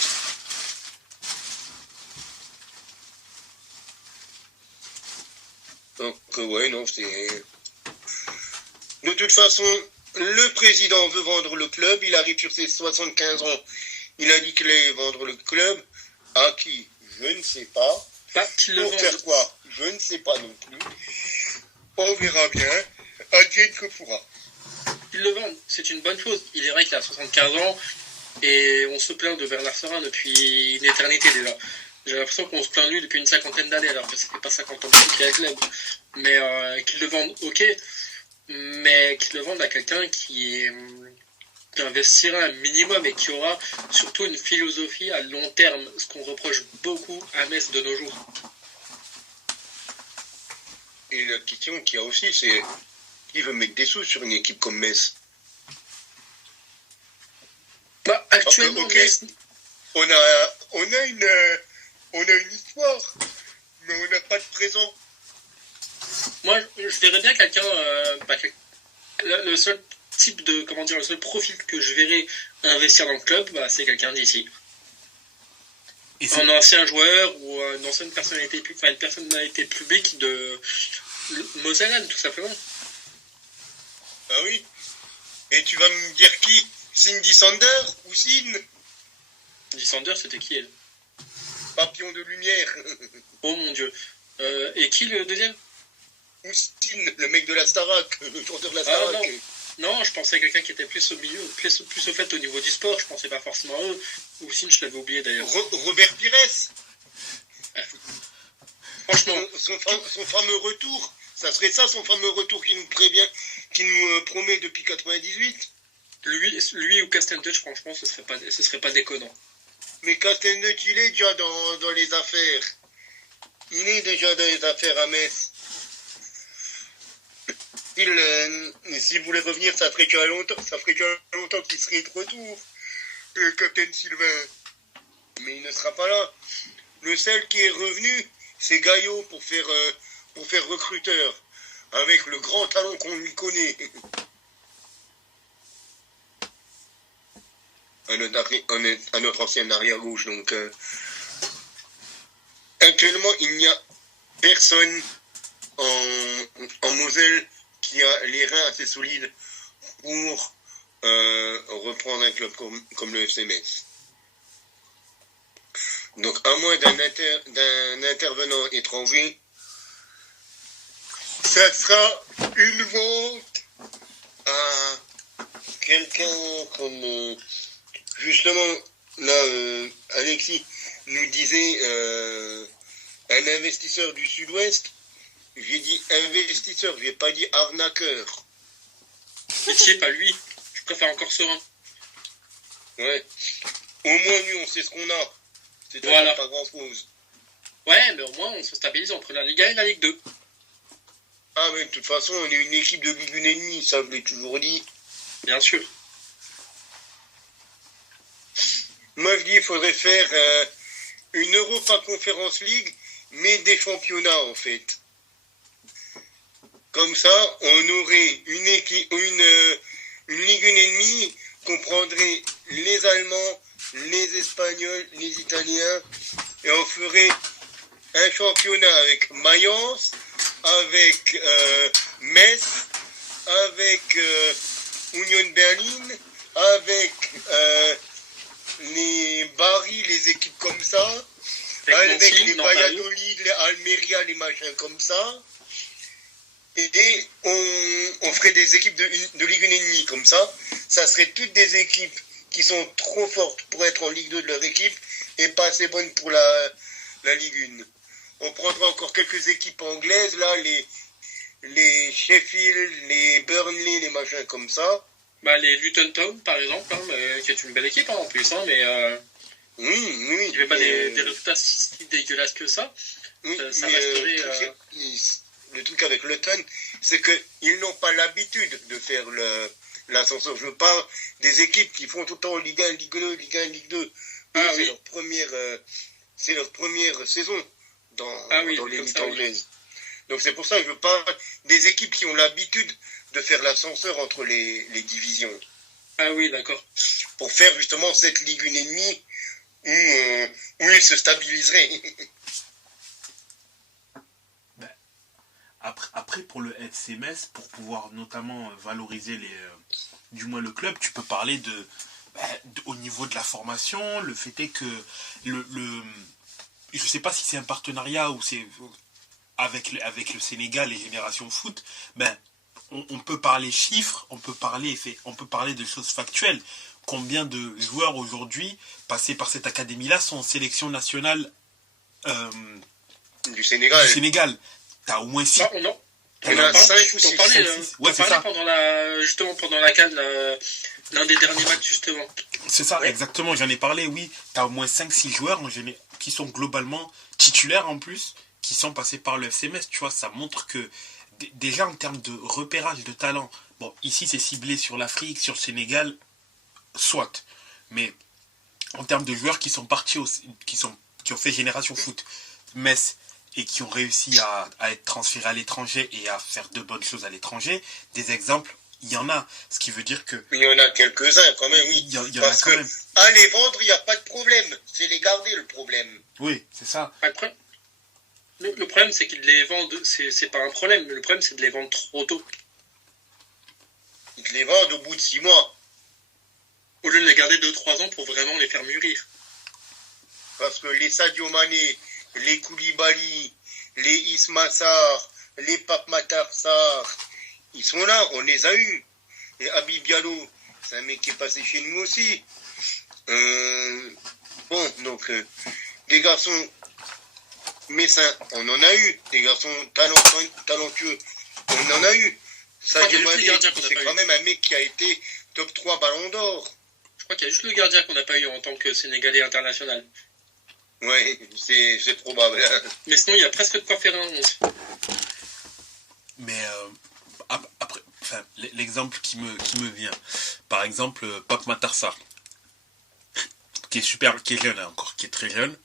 Donc, ouais, non, c'est... De toute façon, le président veut vendre le club, il arrive sur ses 75 ans, il a dit qu'il allait vendre le club. À qui? Je ne sais pas. Pour faire quoi? Je ne sais pas non plus. On verra bien. Advienne que pourra. Ils le vendent, c'est une bonne chose. Il est vrai qu'il a 75 ans et on se plaint de Bernard Serin depuis une éternité déjà. J'ai l'impression qu'on se plaint de lui depuis une cinquantaine d'années, alors que ça fait pas 50 ans qu'il est avec le club. Mais qu'ils le vendent, ok, mais qu'ils le vendent à quelqu'un qui investira un minimum et qui aura surtout une philosophie à long terme, ce qu'on reproche beaucoup à Metz de nos jours. Et la question qu'il y a aussi, c'est qui veut mettre des sous sur une équipe comme Metz? Bah, actuellement, okay, Metz... on a une histoire, mais on n'a pas de présent. Moi, je verrais bien quelqu'un... le seul type de... Comment dire, le seul profil que je verrais investir dans le club, bah, c'est quelqu'un d'ici. Un ancien joueur ou une ancienne personnalité, une personnalité publique de Moselle, tout simplement. Ah oui. Et tu vas me dire qui? Cindy Sander ou Sin? Cindy Sander, c'était qui, elle? Papillon de lumière. Oh mon dieu. Et qui le deuxième? Ou Sin, le mec de la Starac, le chanteur de la Starac. Non, je pensais à quelqu'un qui était plus au milieu, plus au fait au niveau du sport, je pensais pas forcément à eux. Ou Sin, je l'avais oublié d'ailleurs. Robert Pires. Franchement. Son fameux retour, ça serait ça son fameux retour qui nous promet depuis 98. Lui ou Castelnutt, franchement, ce serait pas déconnant. Mais Castelnutt, il est déjà dans les affaires. Il est déjà dans les affaires à Metz. s'il voulait revenir, ça ferait que longtemps qu'il serait de retour, le capitaine Sylvain. Mais il ne sera pas là. Le seul qui est revenu, c'est Gaillot pour faire recruteur, avec le grand talent qu'on lui connaît. À notre ancien arrière-gauche. Donc, actuellement, il n'y a personne en Moselle qui a les reins assez solides pour reprendre un club comme le FC Metz. Donc, à moins d'un intervenant étranger, ça sera une vente à quelqu'un comme... justement, là, Alexis nous disait un investisseur du Sud-Ouest. J'ai dit investisseur, j'ai pas dit arnaqueur. Pitié, pas lui. Je préfère encore Serein. Ouais. Au moins, nous, on sait ce qu'on a. C'est Voilà. pas grand-chose. Ouais, mais au moins, on se stabilise entre la Ligue 1 et la Ligue 2. Ah, mais de toute façon, on est une équipe de Ligue 1 et demie, ça, je l'ai toujours dit. Bien sûr. Moi, je dis il faudrait faire une Europa Conference League, mais des championnats, en fait. Comme ça, on aurait une Ligue 1 et demie qu'on prendrait les Allemands, les Espagnols, les Italiens, et on ferait un championnat avec Mayence, avec Metz, avec Union Berlin, avec les Bari, les équipes comme ça, avec Nancy, les Valladolid, les Almeria, les machins comme ça. Et on ferait des équipes de Ligue 1 et demie comme ça. Ça serait toutes des équipes qui sont trop fortes pour être en Ligue 2 de leur équipe et pas assez bonnes pour la Ligue 1. On prendra encore quelques équipes anglaises, là, les Sheffield, les Burnley, les machins comme ça. Bah, les Luton Town, par exemple, qui est une belle équipe en plus, mais Oui. il n'y avait pas des résultats si dégueulasses que ça. Ça resterait... Le truc avec Luton, c'est qu'ils n'ont pas l'habitude de faire l'ascenseur. Je parle des équipes qui font tout le temps Ligue 1, Ligue 2, Ligue 1, Ligue 2. Oui. C'est leur première saison dans l'élite anglaise. Donc c'est pour ça que je parle des équipes qui ont l'habitude de faire l'ascenseur entre les divisions. Ah oui, d'accord. Pour faire justement cette Ligue 1 et demie où ils se stabiliseraient. Après, pour le FC Metz, pour pouvoir notamment valoriser du moins le club, tu peux parler au niveau de la formation. Le fait est que je sais pas si c'est un partenariat ou c'est avec le Sénégal, les Générations Foot. On peut parler chiffres, on peut parler de choses factuelles. Combien de joueurs aujourd'hui passés par cette académie-là sont en sélection nationale du Sénégal? T'as au moins 6. Non. On a 5 ou 6. Ouais, c'est ça. Pendant la CAN, l'un des derniers matchs, justement. C'est ça, ouais. Exactement. J'en ai parlé, oui. T'as au moins 5-6 joueurs qui sont globalement titulaires en plus, qui sont passés par le FC Metz. Tu vois, ça montre que déjà en termes de repérage de talent, bon, ici c'est ciblé sur l'Afrique, sur le Sénégal, soit. Mais en termes de joueurs qui sont partis, qui ont fait Génération Foot, Metz, et qui ont réussi à être transférés à l'étranger et à faire de bonnes choses à l'étranger, des exemples, il y en a. Ce qui veut dire que... Il y en a quelques-uns quand même, oui. Il y en Parce a quand que même. À les vendre, il n'y a pas de problème. C'est les garder le problème. Oui, c'est ça. Après, le problème, c'est qu'ils les vendent, c'est pas un problème, mais le problème, c'est de les vendre trop tôt. Ils te les vendent au bout de 6 mois. Au lieu de les garder 2-3 ans pour vraiment les faire mûrir. Parce que les Sadio Mané, les Koulibaly, les Isma Sarr, les Pape Matar Sarr, ils sont là, on les a eus. Et Habib Diallo, c'est un mec qui est passé chez nous aussi. Des garçons messins, on en a eu. Des garçons talentueux, on en a eu. Sadio Mané, c'est quand même un mec qui a été top 3 Ballon d'Or. Je crois qu'il y a juste le gardien qu'on n'a pas eu en tant que Sénégalais international. Ouais, c'est probable. Mais sinon, il y a presque de quoi faire un 11. Mais enfin, l'exemple qui me vient. Par exemple, Pape Matar Sarr, qui est jeune hein, encore, qui est très jeune.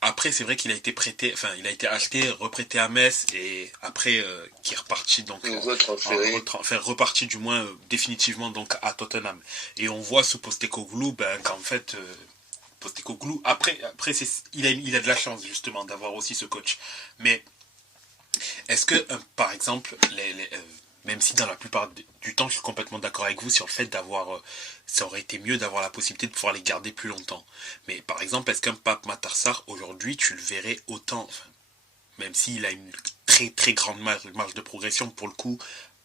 Après, c'est vrai qu'il a été prêté, enfin, il a été acheté, reprêté à Metz et après, qui est reparti donc, reparti du moins définitivement donc à Tottenham. Et on voit sous Postecoglou, qu'en fait, Postecoglou, après, il a de la chance justement d'avoir aussi ce coach. Mais est-ce que, par exemple, même si dans la plupart du temps, je suis complètement d'accord avec vous sur le fait d'avoir, ça aurait été mieux d'avoir la possibilité de pouvoir les garder plus longtemps. Mais par exemple, est-ce qu'un Pape Matar Sarr, aujourd'hui, tu le verrais autant, enfin, même s'il a une très très grande marge de progression pour le coup,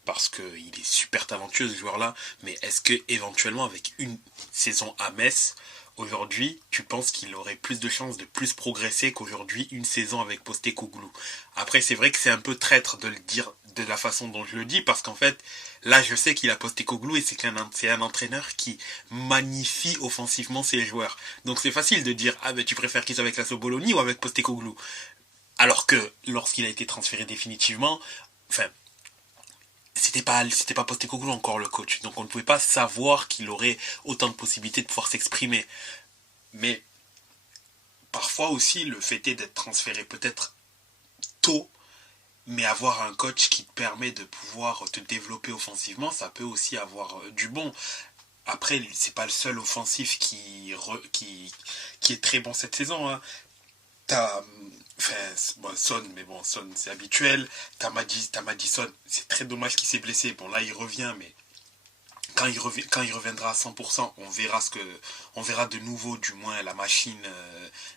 parce qu'il est super talentueux ce joueur-là, mais est-ce que éventuellement avec une saison à Metz, aujourd'hui, tu penses qu'il aurait plus de chances de plus progresser qu'aujourd'hui une saison avec Postecoglou? Après, c'est vrai que c'est un peu traître de le dire de la façon dont je le dis, parce qu'en fait, là, je sais qu'il a Postecoglou et c'est un entraîneur qui magnifie offensivement ses joueurs. Donc c'est facile de dire, ah ben tu préfères qu'il soit avec Laszlo Bologna ou avec Postecoglou? Alors que lorsqu'il a été transféré définitivement, enfin, c'était pas Postecoglou encore le coach, donc on ne pouvait pas savoir qu'il aurait autant de possibilités de pouvoir s'exprimer. Mais parfois aussi, le fait est d'être transféré peut-être tôt, mais avoir un coach qui te permet de pouvoir te développer offensivement, ça peut aussi avoir du bon. Après, c'est pas le seul offensif qui est très bon cette saison. Hein. T'as Son, mais bon, Son c'est habituel. T'as Madison, c'est très dommage qu'il s'est blessé. Bon là il revient, mais quand il reviendra à 100%, on verra de nouveau du moins la machine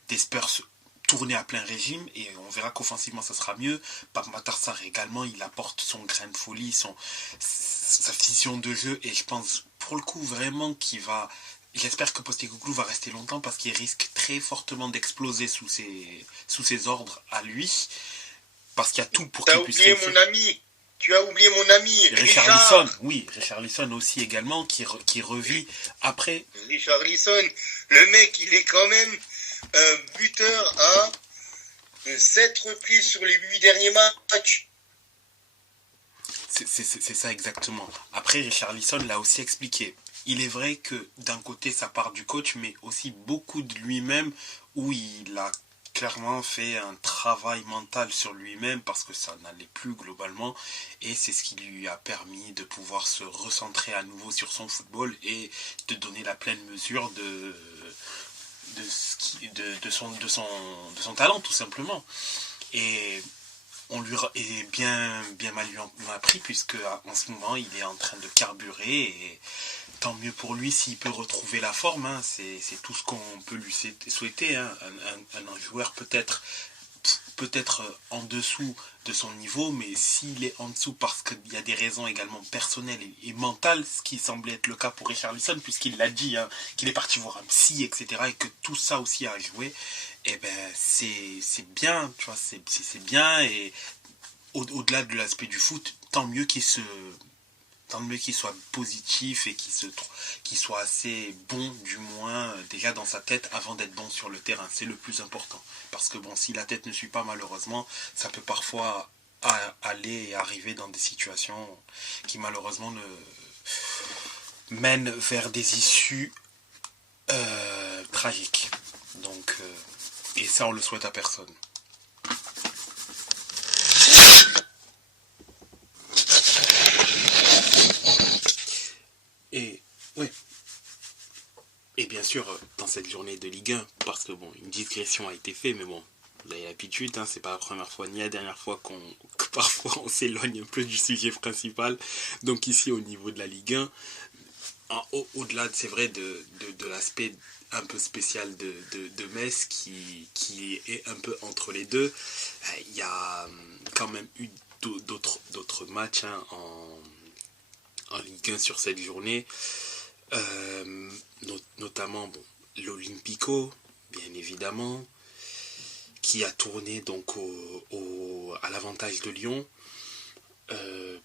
des Spurs tourner à plein régime et on verra qu'offensivement ça sera mieux. Pape Matar Sarr également, il apporte son grain de folie, sa vision de jeu et je pense pour le coup vraiment qu'il va. J'espère que Postecoglou va rester longtemps parce qu'il risque très fortement d'exploser sous ses ordres à lui. Parce qu'il y a tout pour qu'il puisse réussir. Tu as oublié mon ami, Richarlison. Oui, Richarlison aussi également qui revit après. Richarlison, le mec il est quand même un buteur à 7 reprises sur les 8 derniers matchs. C'est ça exactement. Après, Richarlison l'a aussi expliqué. Il est vrai que d'un côté ça part du coach, mais aussi beaucoup de lui-même, où il a clairement fait un travail mental sur lui-même parce que ça n'allait plus globalement, et c'est ce qui lui a permis de pouvoir se recentrer à nouveau sur son football et de donner la pleine mesure de son talent tout simplement. Et on lui est bien mal lui en a pris puisque en ce moment il est en train de carburer et tant mieux pour lui s'il peut retrouver la forme, hein. C'est tout ce qu'on peut lui souhaiter, hein. Un joueur peut-être en dessous de son niveau, mais s'il est en dessous parce qu'il y a des raisons également personnelles et mentales, ce qui semblait être le cas pour Richarlison puisqu'il l'a dit, hein, qu'il est parti voir un psy, etc. et que tout ça aussi a joué, et ben c'est bien, tu vois, c'est bien, et au-delà de l'aspect du foot, tant mieux qu'il soit positif et qu'il soit assez bon du moins déjà dans sa tête avant d'être bon sur le terrain, c'est le plus important, parce que bon, si la tête ne suit pas, malheureusement ça peut parfois aller et arriver dans des situations qui malheureusement mènent vers des issues tragiques, donc et ça on le souhaite à personne. Et oui. Et bien sûr, dans cette journée de Ligue 1, parce que bon, une digression a été faite, mais bon, vous avez l'habitude, hein, c'est pas la première fois ni la dernière fois que parfois on s'éloigne un peu du sujet principal. Donc ici au niveau de la Ligue 1, au-delà, c'est vrai, de l'aspect un peu spécial de Metz qui est un peu entre les deux, il y a quand même eu d'autres matchs, hein, en Ligue 1 sur cette journée, notamment l'Olympico, bien évidemment, qui a tourné donc à l'avantage de Lyon.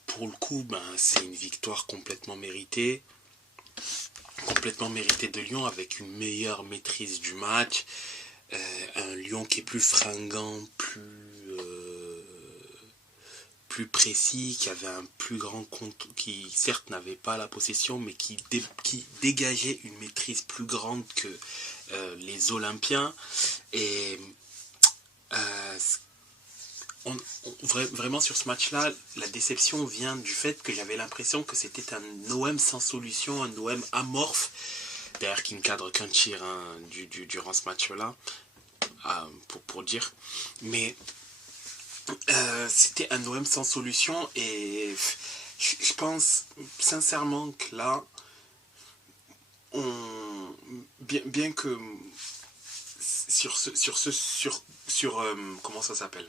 Pour le coup, c'est une victoire complètement méritée de Lyon, avec une meilleure maîtrise du match, un Lyon qui est plus fringant, plus précis, qui avait un plus grand compte, qui certes n'avait pas la possession, mais qui dégageait une maîtrise plus grande que les Olympiens. Et vraiment sur ce match-là, la déception vient du fait que j'avais l'impression que c'était un OM sans solution, un OM amorphe, d'ailleurs qui ne cadre qu'un tir durant ce match-là, pour dire. Mais c'était un OM sans solution et je pense sincèrement que là, bien que sur comment ça s'appelle,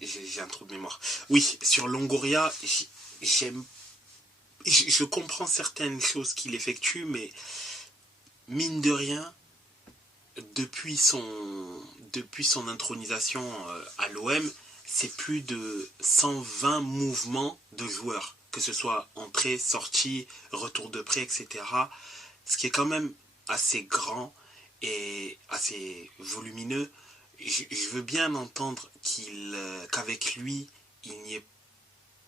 j'ai un trou de mémoire. Oui, sur Longoria, je comprends certaines choses qu'il effectue, mais mine de rien, depuis son intronisation à l'OM, c'est plus de 120 mouvements de joueurs, que ce soit entrée, sortie, retour de prêt, etc. Ce qui est quand même assez grand et assez volumineux. Je veux bien entendre qu'avec lui, il n'y ait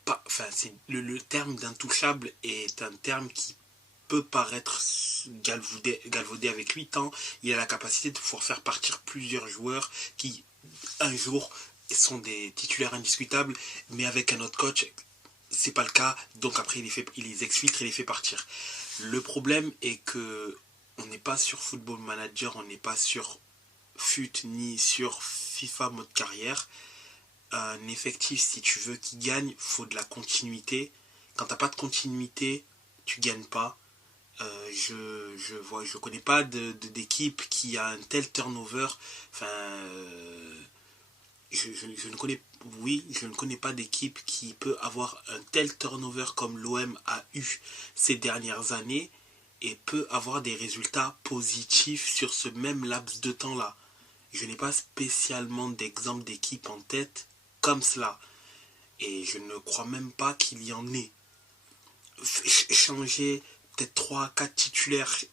pas... Enfin, le terme d'intouchable est un terme qui peut paraître galvaudé avec lui, tant il a la capacité de pouvoir faire partir plusieurs joueurs qui, un jour, sont des titulaires indiscutables, mais avec un autre coach, c'est pas le cas, donc après il les exfiltre et les fait partir. Le problème est que on n'est pas sur Football Manager, on n'est pas sur FUT ni sur FIFA mode carrière. Un effectif, si tu veux qu'il gagne, faut de la continuité. Quand t'as pas de continuité, tu gagnes pas. Je connais pas d'équipe qui a un tel turnover. Enfin, je ne connais pas d'équipe qui peut avoir un tel turnover comme l'OM a eu ces dernières années et peut avoir des résultats positifs sur ce même laps de temps-là. Je n'ai pas spécialement d'exemple d'équipe en tête comme cela. Et je ne crois même pas qu'il y en ait. Changer peut-être 3-4 titulaires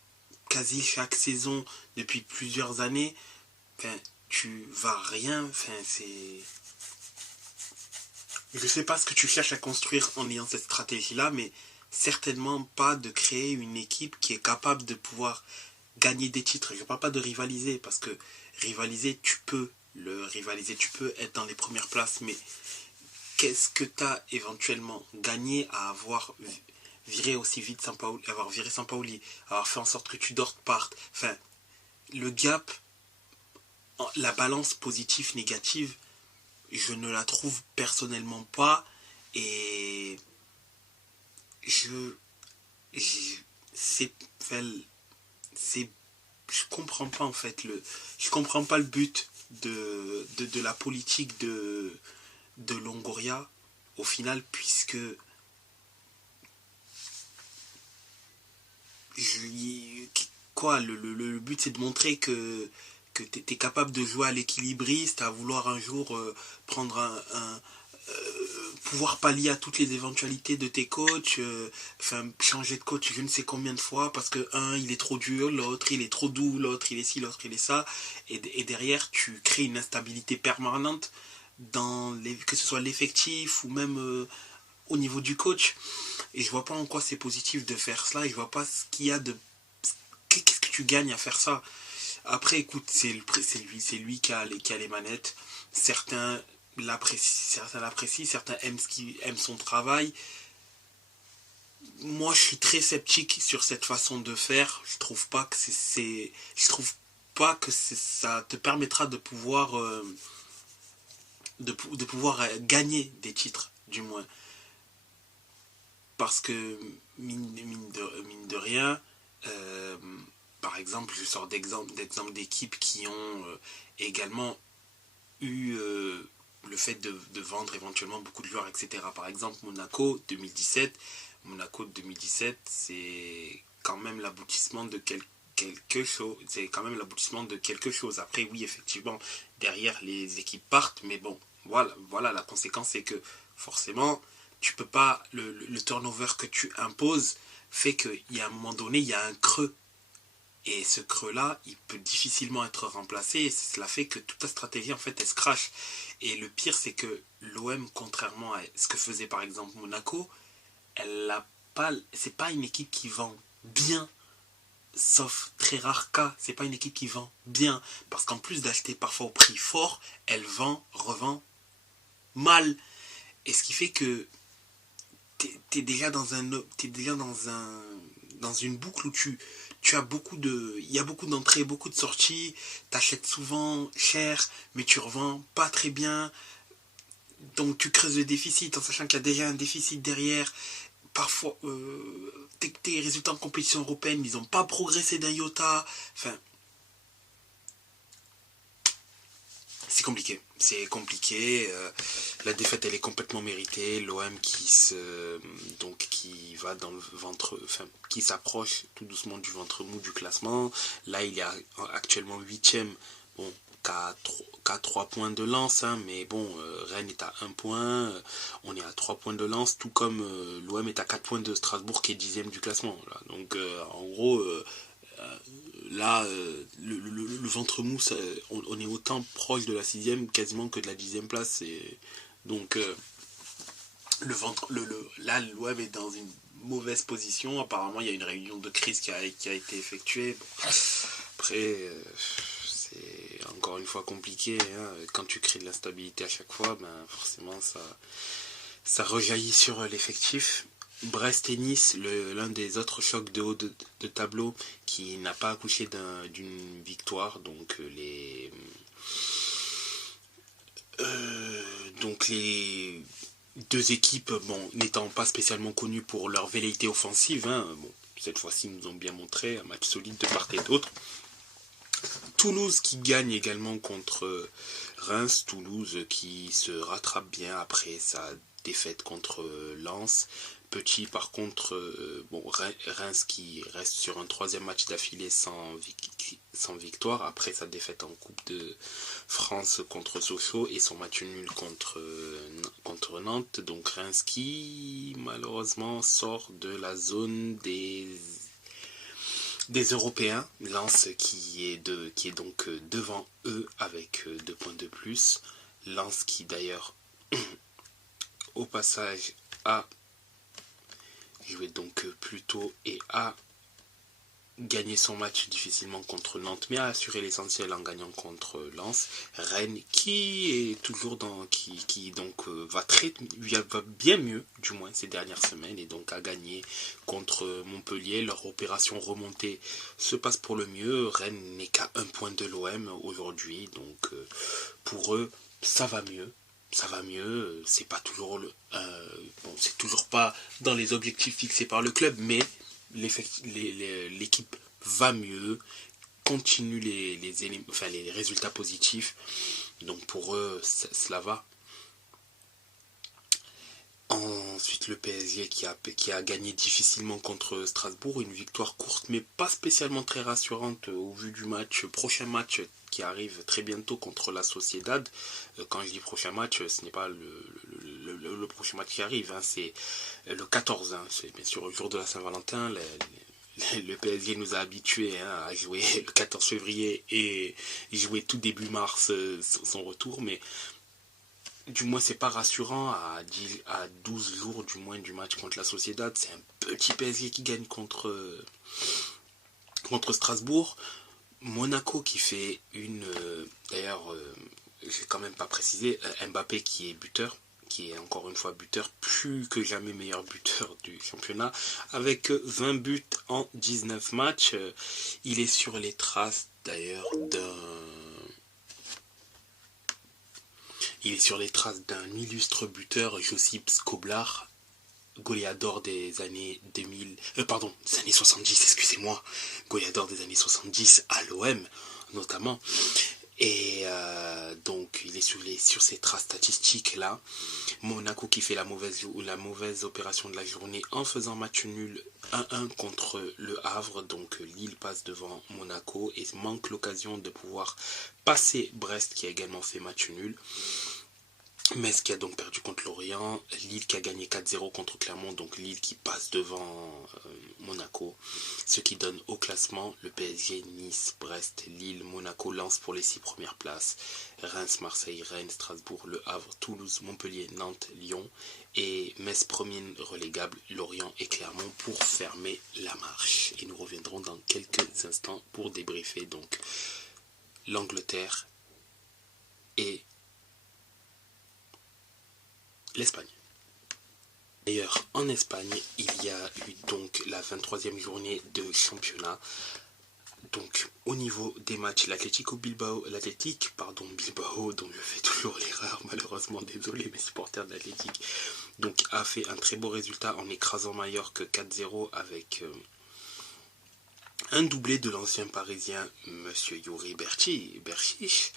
quasi chaque saison depuis plusieurs années, enfin, tu vas rien, enfin, c'est... Je sais pas ce que tu cherches à construire en ayant cette stratégie-là, mais certainement pas de créer une équipe qui est capable de pouvoir gagner des titres. Je ne parle pas de rivaliser, parce que rivaliser, tu peux être dans les premières places, mais qu'est-ce que tu as éventuellement gagné à avoir viré aussi vite Sampaoli, avoir viré Sampaoli, avoir fait en sorte que Tudor parte. Enfin, le gap, la balance positive-négative, je ne la trouve personnellement pas, et je comprends pas en fait je comprends pas le but de la politique de Longoria au final, puisque le but c'est de montrer que tu es capable de jouer à l'équilibriste, à vouloir un jour prendre pouvoir pallier à toutes les éventualités de tes coachs, changer de coach je ne sais combien de fois, parce que un il est trop dur, l'autre il est trop doux, l'autre il est ci, l'autre il est ça, et derrière tu crées une instabilité permanente que ce soit l'effectif ou même au niveau du coach, et je vois pas en quoi c'est positif de faire cela, et je vois pas ce qu'il y a de... Qu'est-ce que tu gagnes à faire ça? Après, écoute, c'est lui qui a les manettes. Certains l'apprécient, certains aiment son travail. Moi, je suis très sceptique sur cette façon de faire. Je trouve pas que ça te permettra de pouvoir gagner des titres, du moins. Parce que mine de rien, par exemple, je sors d'exemples d'équipes qui ont également eu le fait de vendre éventuellement beaucoup de joueurs, etc. Par exemple, Monaco 2017, c'est quand même l'aboutissement de quelque chose. C'est quand même l'aboutissement de quelque chose. Après, oui, effectivement, derrière les équipes partent, mais bon, voilà, la conséquence, c'est que forcément, tu peux pas, le turnover que tu imposes fait qu'il y a un moment donné, il y a un creux. Et ce creux-là, il peut difficilement être remplacé. Et cela fait que toute la stratégie, en fait, elle se crache. Et le pire, c'est que l'OM, contrairement à ce que faisait par exemple Monaco, c'est pas une équipe qui vend bien. Sauf très rare cas, c'est pas une équipe qui vend bien. Parce qu'en plus d'acheter parfois au prix fort, elle revend mal. Et ce qui fait que t'es déjà dans une boucle où tu as il y a beaucoup d'entrées, beaucoup de sorties, t'achètes souvent cher, mais tu revends pas très bien, donc tu creuses le déficit en sachant qu'il y a déjà un déficit derrière. Parfois, tes résultats en compétition européenne, ils n'ont pas progressé d'un iota. Enfin, c'est compliqué. C'est compliqué. La défaite, elle est complètement méritée. L'OM qui va dans le ventre, enfin, qui s'approche tout doucement du ventre mou du classement. Là, il est actuellement 8e. Bon, qu'à 3 points de Lens, hein, mais bon, Rennes est à 1 point, on est à 3 points de Lens, tout comme l'OM est à 4 points de Strasbourg qui est 10e du classement. Là. Donc en gros, là, le ventre mou, on est autant proche de la 6e quasiment que de la 10e place. Donc là, l'OM est dans une mauvaise position. Apparemment, il y a une réunion de crise qui a été effectuée. Bon. Après... c'est encore une fois compliqué, hein. Quand tu crées de l'instabilité à chaque fois, ben forcément ça rejaillit sur l'effectif. Brest et Nice, l'un des autres chocs de haut de tableau qui n'a pas accouché d'une victoire, donc les deux équipes, bon, n'étant pas spécialement connues pour leur velléité offensive, hein, bon, cette fois-ci nous ont bien montré un match solide de part et d'autre. Toulouse qui gagne également contre Reims. Toulouse qui se rattrape bien après sa défaite contre Lens. Petit par contre, Reims qui reste sur un 3e match d'affilée sans victoire après sa défaite en Coupe de France contre Sochaux et son match nul contre Nantes. Donc Reims qui malheureusement sort de la zone des Européens, Lens qui est donc devant eux avec 2 points de plus. Lens qui d'ailleurs au passage a joué donc plus tôt et a gagné son match difficilement contre Nantes, mais a assuré l'essentiel en gagnant contre Lens. Rennes qui est toujours qui va bien mieux du moins ces dernières semaines et donc a gagné contre Montpellier. Leur opération remontée se passe pour le mieux. Rennes n'est qu'à 1 point de l'OM aujourd'hui, donc pour eux ça va mieux. C'est pas toujours c'est toujours pas dans les objectifs fixés par le club, mais l'équipe va mieux, continue les résultats positifs, donc pour eux cela va. Ensuite le PSG qui a gagné difficilement contre Strasbourg, une victoire courte mais pas spécialement très rassurante au vu du prochain match qui arrive très bientôt contre la Sociedad. Quand je dis prochain match, ce n'est pas le prochain match qui arrive, hein, c'est le 14, hein, c'est bien sûr le jour de la Saint-Valentin. Le PSG nous a habitués, hein, à jouer le 14 février et jouer tout début mars son retour, mais du moins c'est pas rassurant à 12 jours du moins du match contre la Sociedad. C'est un petit PSG qui gagne contre Strasbourg. Monaco qui fait d'ailleurs j'ai quand même pas précisé, Mbappé qui est buteur, qui est encore une fois buteur, plus que jamais meilleur buteur du championnat, avec 20 buts en 19 matchs. Il est sur les traces d'ailleurs d'un illustre buteur, Josip Skoblar, goléador des années 70, excusez-moi, goléador des années 70 à l'OM notamment. Et donc il est sur ces traces statistiques là. Monaco qui fait la mauvaise opération de la journée en faisant match nul 1-1 contre le Havre. Donc Lille passe devant Monaco et manque l'occasion de pouvoir passer Brest qui a également fait match nul. Metz qui a donc perdu contre Lorient, Lille qui a gagné 4-0 contre Clermont, donc Lille qui passe devant Monaco, ce qui donne au classement le PSG, Nice, Brest, Lille, Monaco, Lens pour les 6 premières places, Reims, Marseille, Rennes, Strasbourg, Le Havre, Toulouse, Montpellier, Nantes, Lyon, et Metz premier relégable, Lorient et Clermont pour fermer la marche. Et nous reviendrons dans quelques instants pour débriefer donc l'Angleterre et l'Espagne. D'ailleurs, en Espagne, il y a eu donc la 23e journée de championnat. Donc, au niveau des matchs, l'Athletic Bilbao, dont je fais toujours l'erreur, malheureusement, désolé mes supporters de l'Athletic, donc a fait un très beau résultat en écrasant Mallorca 4-0 avec un doublé de l'ancien parisien Monsieur Youri Berchiche.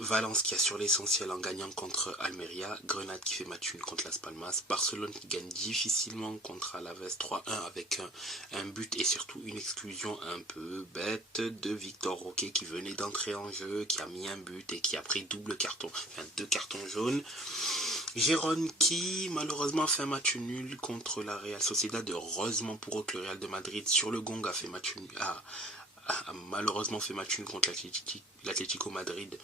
Valence qui assure l'essentiel en gagnant contre Almeria, Grenade qui fait match nul contre Las Palmas, Barcelone qui gagne difficilement contre Alaves 3-1 avec un but et surtout une exclusion un peu bête de Victor Roque qui venait d'entrer en jeu, qui a mis un but et qui a pris deux cartons jaunes. Gérone qui malheureusement a fait un match nul contre la Real Sociedad, heureusement pour eux que le Real de Madrid sur le gong a fait match nul, a malheureusement fait match nul contre l'Atlético Madrid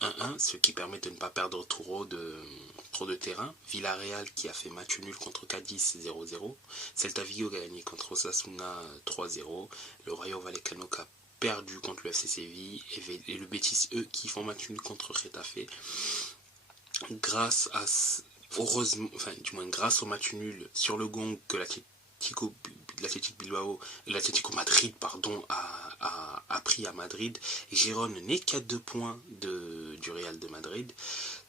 1-1, ce qui permet de ne pas perdre trop de terrain. Villarreal qui a fait match nul contre Cadiz 0-0. Celta Vigo a gagné contre Osasuna 3-0. Le Rayo Vallecano qui a perdu contre le FC Séville. Et le Betis, eux, qui font match nul contre Getafe. Grâce au match nul sur le gong que l'Atlético Madrid a pris à Madrid. Gérone n'est qu'à 2 points du Real de Madrid.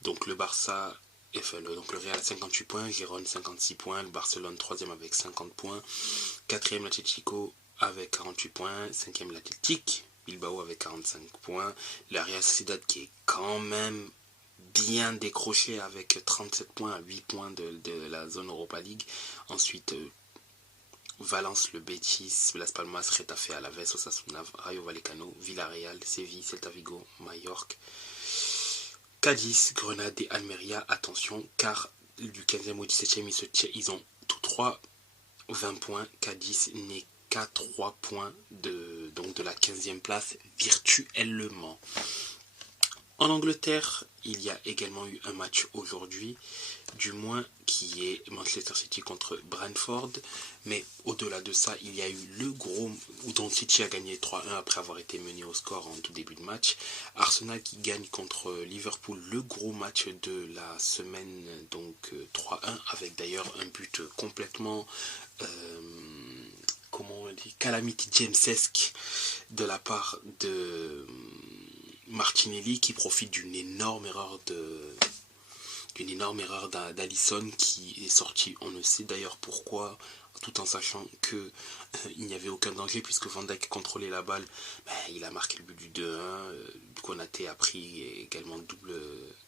Donc le Barça, donc le Real 58 points, Gérone 56 points, le Barcelone 3e avec 50 points, 4e l'Atlético avec 48 points, 5e l'Athletic Bilbao avec 45 points, la Real Sociedad qui est quand même bien décroché avec 37 points à 8 points de la zone Europa League. Ensuite Valence, le Betis, Las Palmas, Getafe, Alaves, Osasuna, Rayo Vallecano, Villarreal, Séville, Celta Vigo, Mallorca, Cadiz, Grenade et Almeria. Attention, car du 15e au 17e, ils ont tous 3 20 points. Cadiz n'est qu'à 3 points de la 15e place virtuellement. En Angleterre, il y a également eu un match aujourd'hui, du moins qui est Manchester City contre Brentford. Mais au-delà de ça, il y a eu le gros, dont City a gagné 3-1 après avoir été mené au score en tout début de match. Arsenal qui gagne contre Liverpool, le gros match de la semaine, donc 3-1, avec d'ailleurs un but complètement... Calamity Jamesesque de la part de Martinelli qui profite d'une énorme erreur d'Alisson qui est sorti, on ne sait d'ailleurs pourquoi, tout en sachant que il n'y avait aucun danger puisque Van Dijk contrôlait la balle, il a marqué le but du 2-1. Konaté a pris également double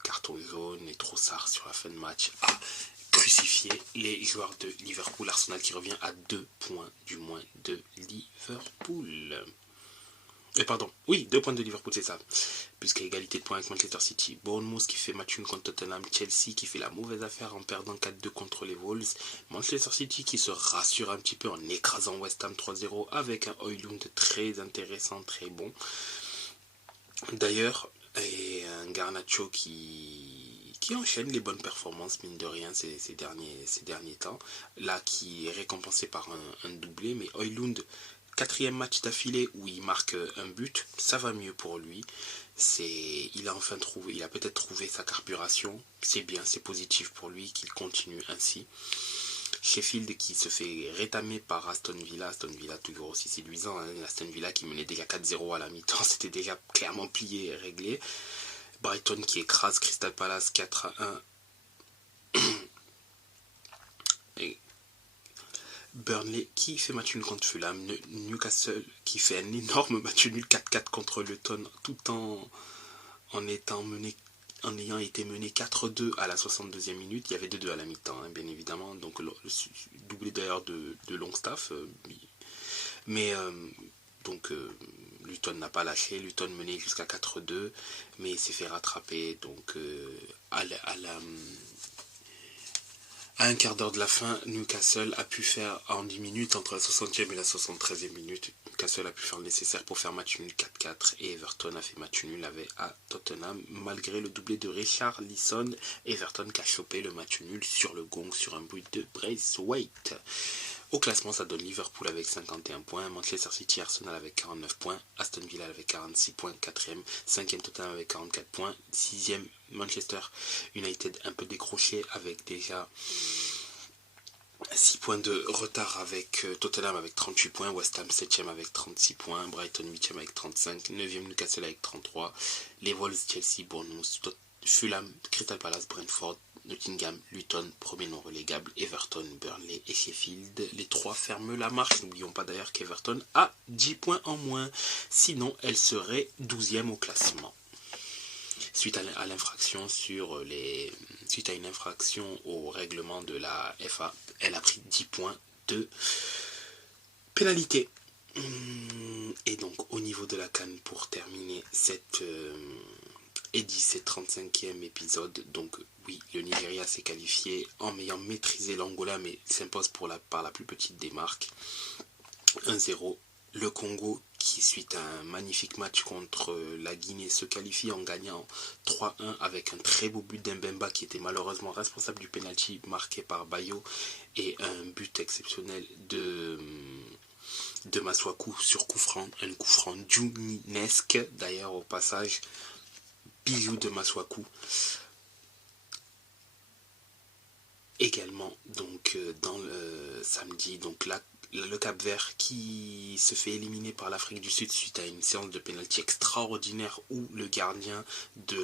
carton jaune et Trossard sur la fin de match a crucifié les joueurs de Liverpool. Arsenal qui revient à 2 points du moins de Liverpool. 2 points de Liverpool, c'est ça, puisqu'il y a égalité de points avec Manchester City. Bournemouth qui fait match nul contre Tottenham, Chelsea qui fait la mauvaise affaire en perdant 4-2 contre les Wolves, Manchester City qui se rassure un petit peu en écrasant West Ham 3-0 avec un Højlund très intéressant, très bon. D'ailleurs, et un Garnacho qui enchaîne les bonnes performances, mine de rien, ces derniers temps, là qui est récompensé par un doublé, mais Højlund, 4e match d'affilée où il marque un but, ça va mieux pour lui. Il a peut-être trouvé sa carburation, c'est bien, c'est positif pour lui qu'il continue ainsi. Sheffield qui se fait rétamer par Aston Villa toujours aussi séduisant, Aston Villa qui menait déjà 4-0 à la mi-temps, c'était déjà clairement plié et réglé. Brighton qui écrase Crystal Palace 4-1. Et Burnley qui fait match nul contre Fulham, Newcastle qui fait un énorme match nul 4-4 contre Luton tout en ayant été mené 4-2 à la 62e minute. Il y avait 2-2 à la mi-temps, bien évidemment, donc doublé d'ailleurs de Longstaff. Mais Donc Luton n'a pas lâché, Luton menait jusqu'à 4-2, mais il s'est fait rattraper. Donc à un quart d'heure de la fin, Newcastle a pu faire en 10 minutes, entre la 60e et la 73e minute, Newcastle a pu faire le nécessaire pour faire match nul 4-4 et Everton a fait match nul à Tottenham. Malgré le doublé de Richarlison, Everton qui a chopé le match nul sur le gong sur un but de Braithwaite. Au classement, ça donne Liverpool avec 51 points, Manchester City, Arsenal avec 49 points, Aston Villa avec 46 points, 4e, 5e Tottenham avec 44 points, 6e Manchester United un peu décroché avec déjà 6 points de retard avec Tottenham avec 38 points, West Ham 7e avec 36 points, Brighton 8e avec 35, 9e Newcastle avec 33, les Wolves, Chelsea, Bournemouth, Fulham, Crystal Palace, Brentford, Nottingham, Luton, premier non relégable, Everton, Burnley et Sheffield. Les 3 ferment la marche. N'oublions pas d'ailleurs qu'Everton a 10 points en moins. Sinon, elle serait 12e au classement. Suite à l'infraction suite à une infraction au règlement de la FA, elle a pris 10 points de pénalité. Et donc, au niveau de la CAN, pour terminer cette 35e épisode, donc oui, le Nigeria s'est qualifié en ayant maîtrisé l'Angola, mais s'impose par la plus petite des marques, 1-0. Le Congo, qui suite à un magnifique match contre la Guinée, se qualifie en gagnant 3-1 avec un très beau but d'Mbemba qui était malheureusement responsable du penalty marqué par Bayo et un but exceptionnel de Masuaku sur coup franc, un coup franc djouminesque d'ailleurs au passage. Bijou de Masuaku. Également, donc, dans le samedi, donc le Cap-Vert qui se fait éliminer par l'Afrique du Sud suite à une séance de pénalty extraordinaire où le gardien de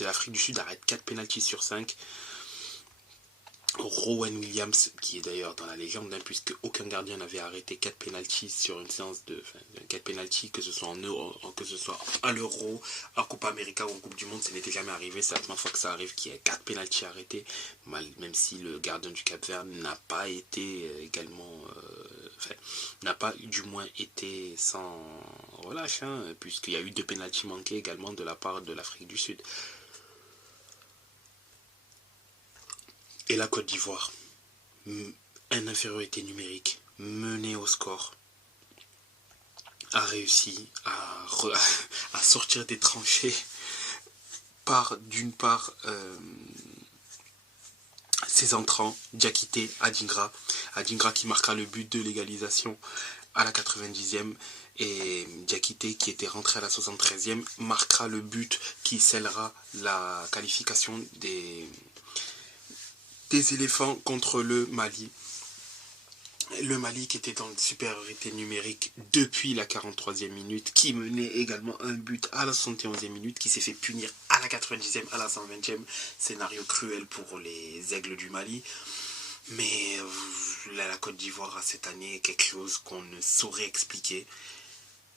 l'Afrique du Sud arrête 4 pénaltys sur 5. Rowan Williams, qui est d'ailleurs dans la légende, puisque aucun gardien n'avait arrêté 4 pénaltys sur une séance de 4 pénaltys, que ce soit que ce soit à l'Euro, en Coupe América ou en Coupe du Monde, ça n'était jamais arrivé. C'est la première fois que ça arrive qu'il y ait 4 pénaltys arrêtés, même si le gardien du Cap-Vert n'a pas été n'a pas du moins été sans relâche, puisqu'il y a eu 2 pénaltys manqués également de la part de l'Afrique du Sud. Et la Côte d'Ivoire, en infériorité numérique, menée au score, a réussi à sortir des tranchées d'une part ses entrants, Diakité, Adingra qui marquera le but de l'égalisation à la 90e, et Diakité qui était rentré à la 73e marquera le but qui scellera la qualification des éléphants contre le Mali. Le Mali qui était dans une supériorité numérique depuis la 43e minute, qui menait également un but à la 71e minute, qui s'est fait punir à la 90e, à la 120e. Scénario cruel pour les Aigles du Mali. Mais la Côte d'Ivoire a cette année quelque chose qu'on ne saurait expliquer.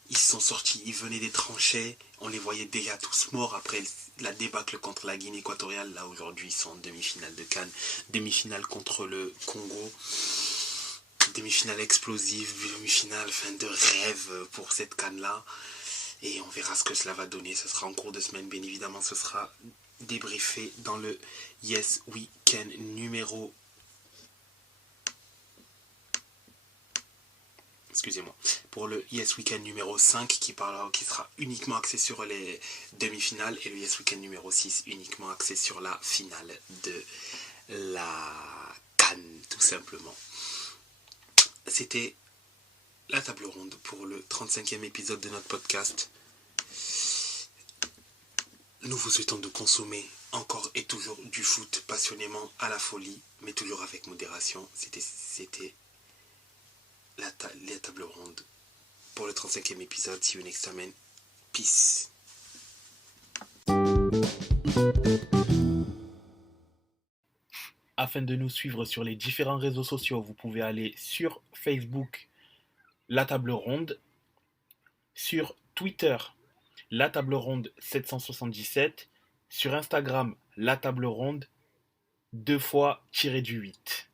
Ils sont sortis, ils venaient des tranchées, on les voyait déjà tous morts après la débâcle contre la Guinée équatoriale. Là aujourd'hui ils sont en demi-finale de CAN, demi-finale contre le Congo, demi-finale explosive, demi-finale de rêve pour cette CAN là, et on verra ce que cela va donner. Ce sera en cours de semaine, bien évidemment, ce sera débriefé dans le Yes Weekend numéro pour le Yes Weekend numéro 5 qui sera uniquement axé sur les demi-finales, et le Yes Weekend numéro 6 uniquement axé sur la finale de la CAN, tout simplement. C'était la table ronde pour le 35e épisode de notre podcast. Nous vous souhaitons de consommer encore et toujours du foot passionnément, à la folie, mais toujours avec modération. C'était la table ronde pour le 35e épisode. See you next time. Peace. Afin de nous suivre sur les différents réseaux sociaux, vous pouvez aller sur Facebook, La Table Ronde, sur Twitter, La Table Ronde 777, sur Instagram, La Table Ronde, 2 fois tiré du 8.